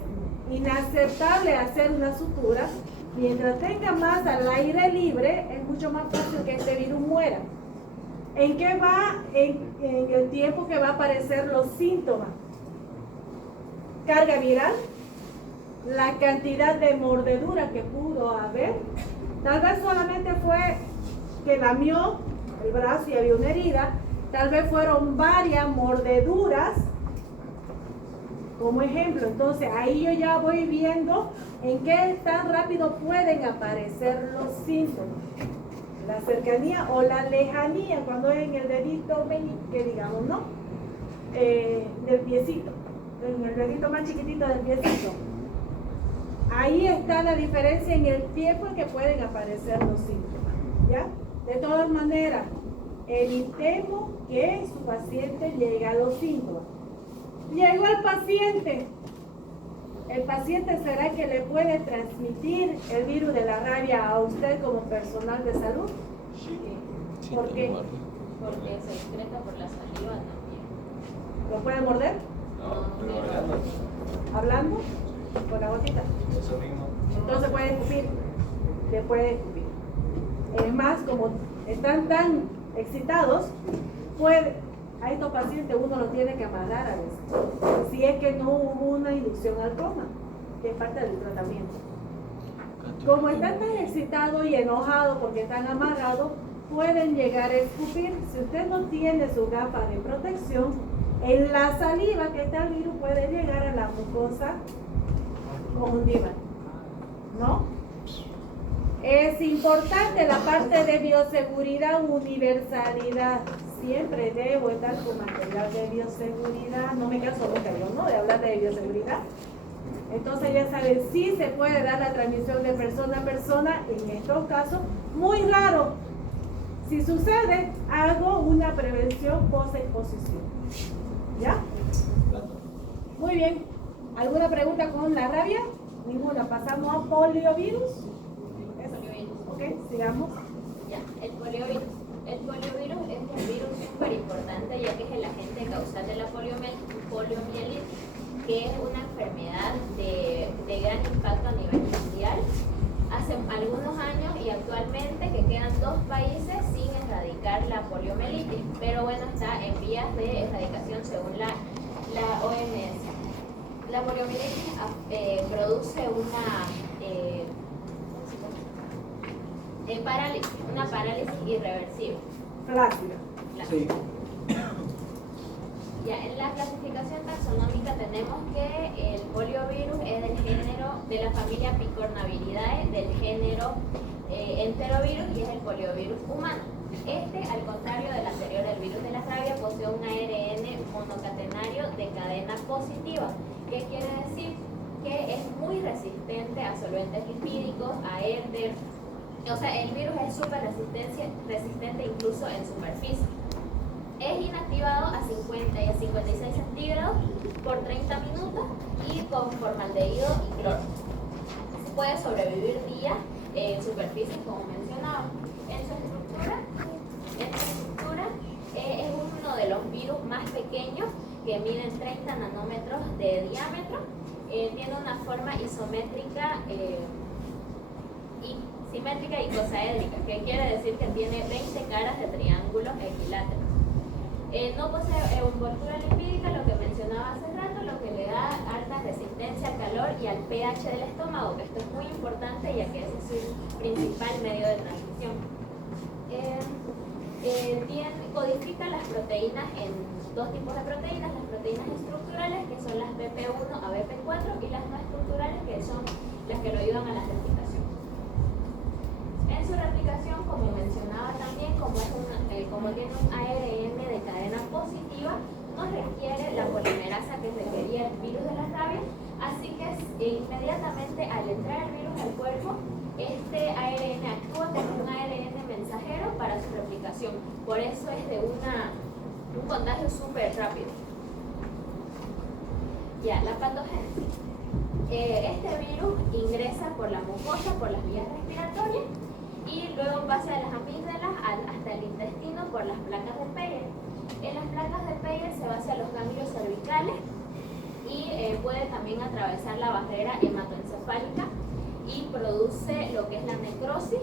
inaceptable hacer una sutura, mientras tenga más al aire libre, es mucho más fácil que este virus muera. ¿En qué va? En el tiempo que va a aparecer los síntomas. Carga viral, la cantidad de mordedura que pudo haber, tal vez solamente fue que lamió el brazo y había una herida, tal vez fueron varias mordeduras, como ejemplo. Entonces ahí yo ya voy viendo en qué tan rápido pueden aparecer los síntomas. La cercanía o la lejanía, cuando es en el dedito meñique, digamos, ¿no? Del piecito, en el dedito más chiquitito del piecito. Ahí está la diferencia en el tiempo en que pueden aparecer los síntomas, ¿ya? De todas maneras, evitemos que su paciente llegue a los síntomas. Llegó el paciente. ¿El paciente será que le puede transmitir el virus de la rabia a usted como personal de salud? Sí. ¿Por qué? Porque se excreta por la saliva también. ¿Lo puede morder? No, pero hablando. ¿Hablando? ¿Con la gotita? Eso mismo. Entonces puede escupir. Le puede escupir. Es más, como están tan excitados, a estos pacientes uno los tiene que amarrar a veces. Si es que no hubo una inducción al coma, que es parte del tratamiento. Como están tan excitados y enojados porque están amarrados, pueden llegar a escupir. Si usted no tiene su gafas de protección, en la saliva que está el virus puede llegar a la mucosa conjuntiva. ¿No? Es importante la parte de bioseguridad, universalidad. Siempre debo estar con material de bioseguridad. No me canso nunca yo, ¿no? De hablar de bioseguridad. Entonces ya saben, sí se puede dar la transmisión de persona a persona. En estos casos, muy raro. Si sucede, hago una prevención post-exposición. ¿Ya? Muy bien. ¿Alguna pregunta con la rabia? Ninguna. Pasamos a poliovirus. Ok, sigamos. Ya, el poliovirus. El poliovirus es un virus súper importante ya que es el agente causal de la poliomielitis, que es una enfermedad de gran impacto a nivel mundial. Hace algunos años y actualmente que quedan 2 países sin erradicar la poliomielitis, pero bueno, está en vías de erradicación según la OMS. La poliomielitis produce una parálisis irreversible. Flácida. Sí. Ya, en la clasificación taxonómica tenemos que el poliovirus es del género de la familia Picornaviridae, del género enterovirus, y es el poliovirus humano. Este, al contrario del anterior, el virus de la rabia, posee un ARN monocatenario de cadena positiva. ¿Qué quiere decir? Que es muy resistente a solventes lipídicos, a éter. O sea, el virus es súper resistente incluso en superficie. Es inactivado a 50 y a 56 centígrados por 30 minutos y con formaldehído y cloro. Puede sobrevivir días en superficies, como mencionaba. En su estructura es uno de los virus más pequeños, que miden 30 nanómetros de diámetro. Tiene una forma isométrica simétrica y icosaédrica, que quiere decir que tiene 20 caras de triángulos equiláteros. No posee envoltura lipídica, lo que mencionaba hace rato, lo que le da alta resistencia al calor y al pH del estómago, que esto es muy importante ya que ese es su principal medio de transmisión. Codifica las proteínas en 2 tipos de proteínas: las proteínas estructurales, que son las BP1 a BP4, y las no estructurales, que son las que lo ayudan a la replicación. En su replicación, como mencionaba también, como tiene un ARN de cadena positiva, no requiere la polimerasa que requería el virus de la rabia, así que inmediatamente al entrar el virus al cuerpo, este ARN actúa como un ARN mensajero para su replicación. Por eso es de un contagio súper rápido. Ya, la patogénesis. Este virus ingresa por la mucosa, por las vías respiratorias, y luego pasa de las amígdalas hasta el intestino por las placas de Peyer. En las placas de Peyer se va hacia los ganglios cervicales y puede también atravesar la barrera hematoencefálica y produce lo que es la necrosis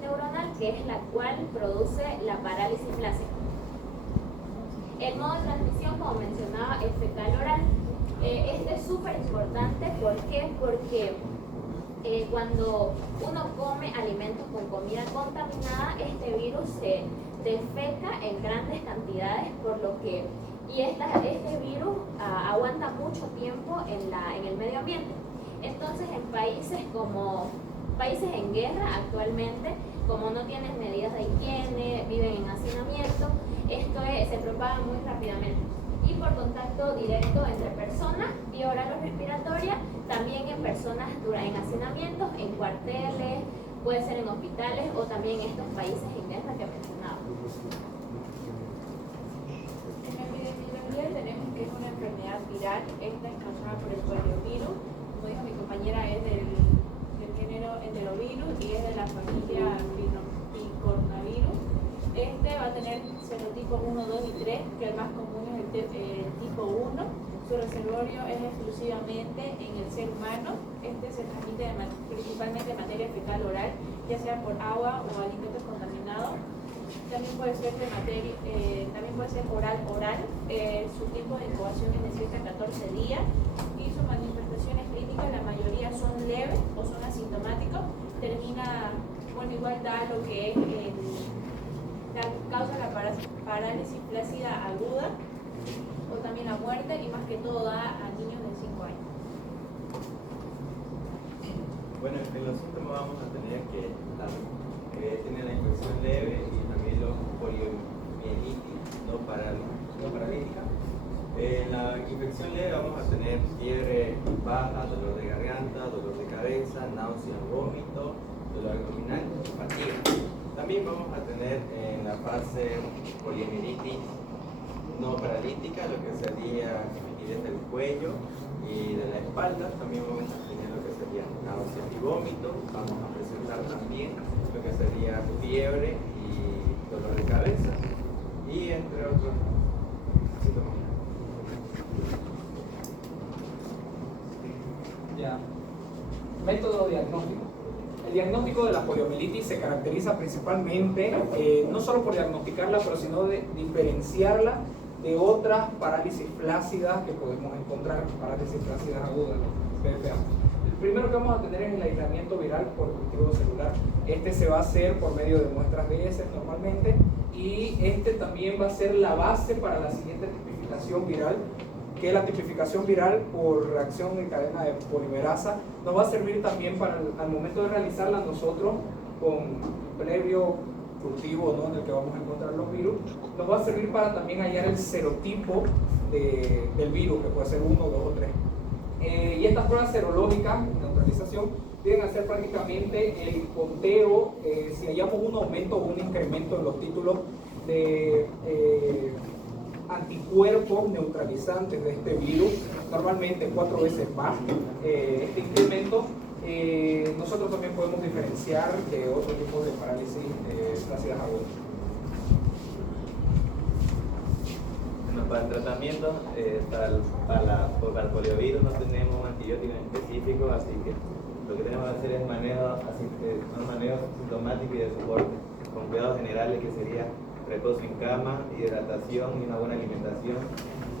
neuronal, que es la cual produce la parálisis plácica. El modo de transmisión, como mencionaba, es fecal-oral. Este es súper importante. ¿Por qué? Porque cuando uno come alimentos con comida contaminada, este virus se defeca en grandes cantidades, por lo que este virus aguanta mucho tiempo en el medio ambiente. Entonces, en países en guerra actualmente, como no tienen medidas de higiene, viven en hacinamiento, se propaga muy rápidamente. Y por contacto directo entre personas, vía oral o respiratoria, también en personas en hacinamientos, en cuarteles, puede ser en hospitales o también en estos países en guerra que mencionaba. En la epidemiología tenemos que es una enfermedad viral, esta es causada por el poliovirus. Como dijo mi compañera, es del género enterovirus y es de la familia picornavirus. Este va a tener serotipos 1, 2 y 3, que el más común es el tipo 1. Su reservorio es exclusivamente en el ser humano. Este se transmite principalmente de materia fecal oral, ya sea por agua o alimentos contaminados. También puede ser oral. Su tiempo de incubación es de 7 a 14 días y sus manifestaciones clínicas, la mayoría son leves o son asintomáticos. Igual da lo que es causa la parálisis flácida aguda o también la muerte, y más que todo da a niños de 5 años. Bueno, en los síntomas vamos a tener que tienen la infección leve y también los poliomielitis no paralítica. En la infección leve vamos a tener fiebre baja, dolor de garganta, dolor de cabeza, náusea, vómito, dolor abdominal y fatiga. También vamos a tener en la fase poliomielitis no paralítica lo que sería rigidez del cuello y de la espalda. También vamos a tener lo que sería náusea y vómito. Vamos a presentar también lo que sería fiebre y dolor de cabeza y entre otros síntomas. Ya. Método diagnóstico. El diagnóstico de la poliomielitis se caracteriza principalmente no solo por diagnosticarla, pero sino de diferenciarla de otras parálisis flácidas que podemos encontrar, parálisis flácidas agudas, PFA. El primero que vamos a tener es el aislamiento viral por cultivo celular. Este se va a hacer por medio de muestras de heces normalmente, y este también va a ser la base para la siguiente tipificación viral, que es la tipificación viral por reacción en cadena de polimerasa. Nos va a servir también para al momento de realizarla nosotros con previo cultivo, ¿no?, en el que vamos a encontrar los virus. Nos va a servir para también hallar el serotipo del virus, que puede ser 1, 2 o 3. Y estas pruebas serológicas, neutralización, vienen a ser prácticamente el conteo, si hallamos un aumento o un incremento en los títulos de anticuerpos neutralizantes de este virus, normalmente 4 veces más este incremento. Nosotros también podemos diferenciar de otro tipo de parálisis flácidas agudas. Bueno, para el tratamiento, para el poliovirus no tenemos un antibiótico en específico, así que lo que tenemos que hacer es un manejo sintomático y de soporte, con cuidados generales que sería reposo en cama, hidratación y una buena alimentación,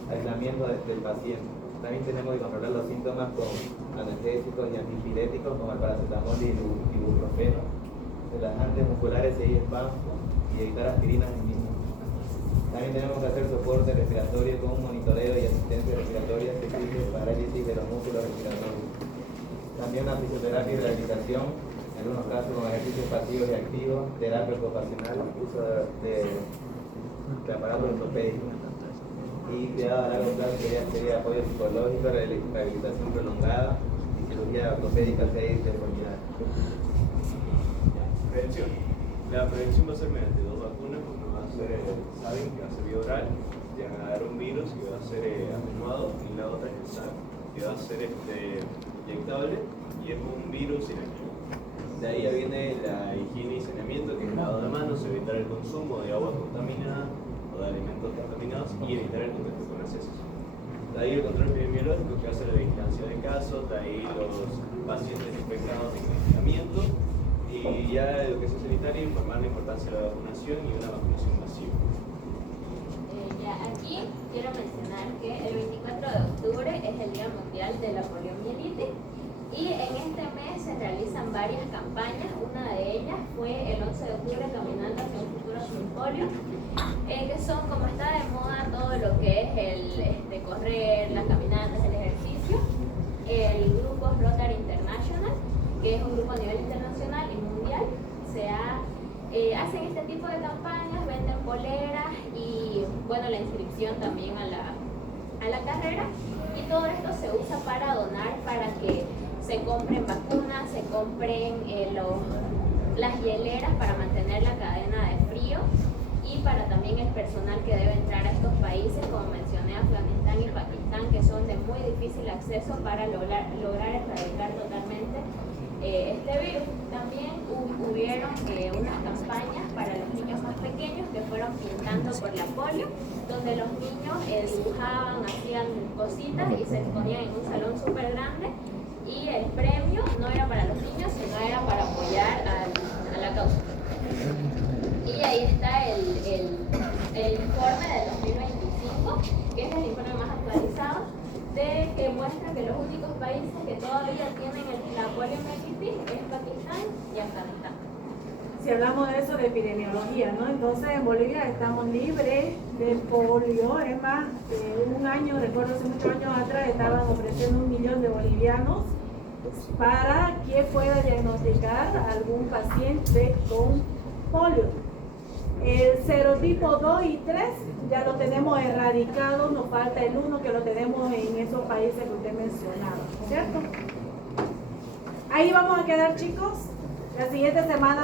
aislamiento del paciente. También tenemos que controlar los síntomas con analgésicos y antipiréticos como el paracetamol y ibuprofeno, relajantes musculares y espasmos, y evitar aspirinas en niños. También tenemos que hacer soporte respiratorio con monitoreo y asistencia respiratoria que sirve parálisis de los músculos respiratorios. También la fisioterapia y rehabilitación, en algunos casos con ejercicios pasivos y activos, terapia ocupacional, uso de aparatos ortopédicos. Y cuidado a largo plazo sería apoyo psicológico, rehabilitación prolongada y cirugía ortopédica si hay deformidad. Prevención. La prevención va a ser mediante 2 vacunas. Una va a ser SARS, que va a ser vía oral, que va a dar un virus que va a ser atenuado, y la otra es el SARS, que va a ser inyectable y es un virus inactivo. De ahí ya viene la higiene y saneamiento, que es el lavado de manos, evitar el consumo de agua contaminada o de alimentos contaminados y evitar el contacto con las heces. De ahí el control epidemiológico, que va a ser la vigilancia de casos, de ahí los pacientes infectados en aislamiento, y ya educación sanitaria, informar la importancia de la vacunación y una vacunación masiva. Aquí quiero mencionar que el 24 de octubre es el Día Mundial de la Poliomielitis, y en este mes se realizan varias campañas. Una de ellas fue el 11 de octubre, Caminando hacia un futuro sin polio, que son, como está de moda todo lo que es el correr, las caminatas, el ejercicio, el grupo Rotary International, que es un grupo a nivel internacional y mundial, hacen este tipo de campañas, venden poleras y bueno, la inscripción también a la carrera, y todo esto se usa para donar, para que se compren vacunas, se compren las hieleras para mantener la cadena de frío y para también el personal que debe entrar a estos países, como mencioné, Afganistán y Pakistán, que son de muy difícil acceso para lograr erradicar totalmente este virus. También hubieron unas campañas para los niños más pequeños que fueron pintando por la polio, donde los niños dibujaban, hacían cositas y se exponían en un salón súper grande, y el premio no era para los niños, sino era para apoyar a la causa. Y ahí está el informe del 2025, que es el informe más actualizado, que muestra que los únicos países que todavía tienen la poliomielitis es Pakistán y Afganistán. Si hablamos de eso, de epidemiología, ¿no? Entonces en Bolivia estamos libres de polio. Es más, un año, recuerdo hace muchos años atrás, estaban ofreciendo 1 millón de bolivianos para que pueda diagnosticar a algún paciente con polio. El serotipo 2 y 3 ya lo tenemos erradicado, nos falta el 1 que lo tenemos en esos países que usted mencionaba, ¿cierto? Ahí vamos a quedar, chicos. La siguiente semana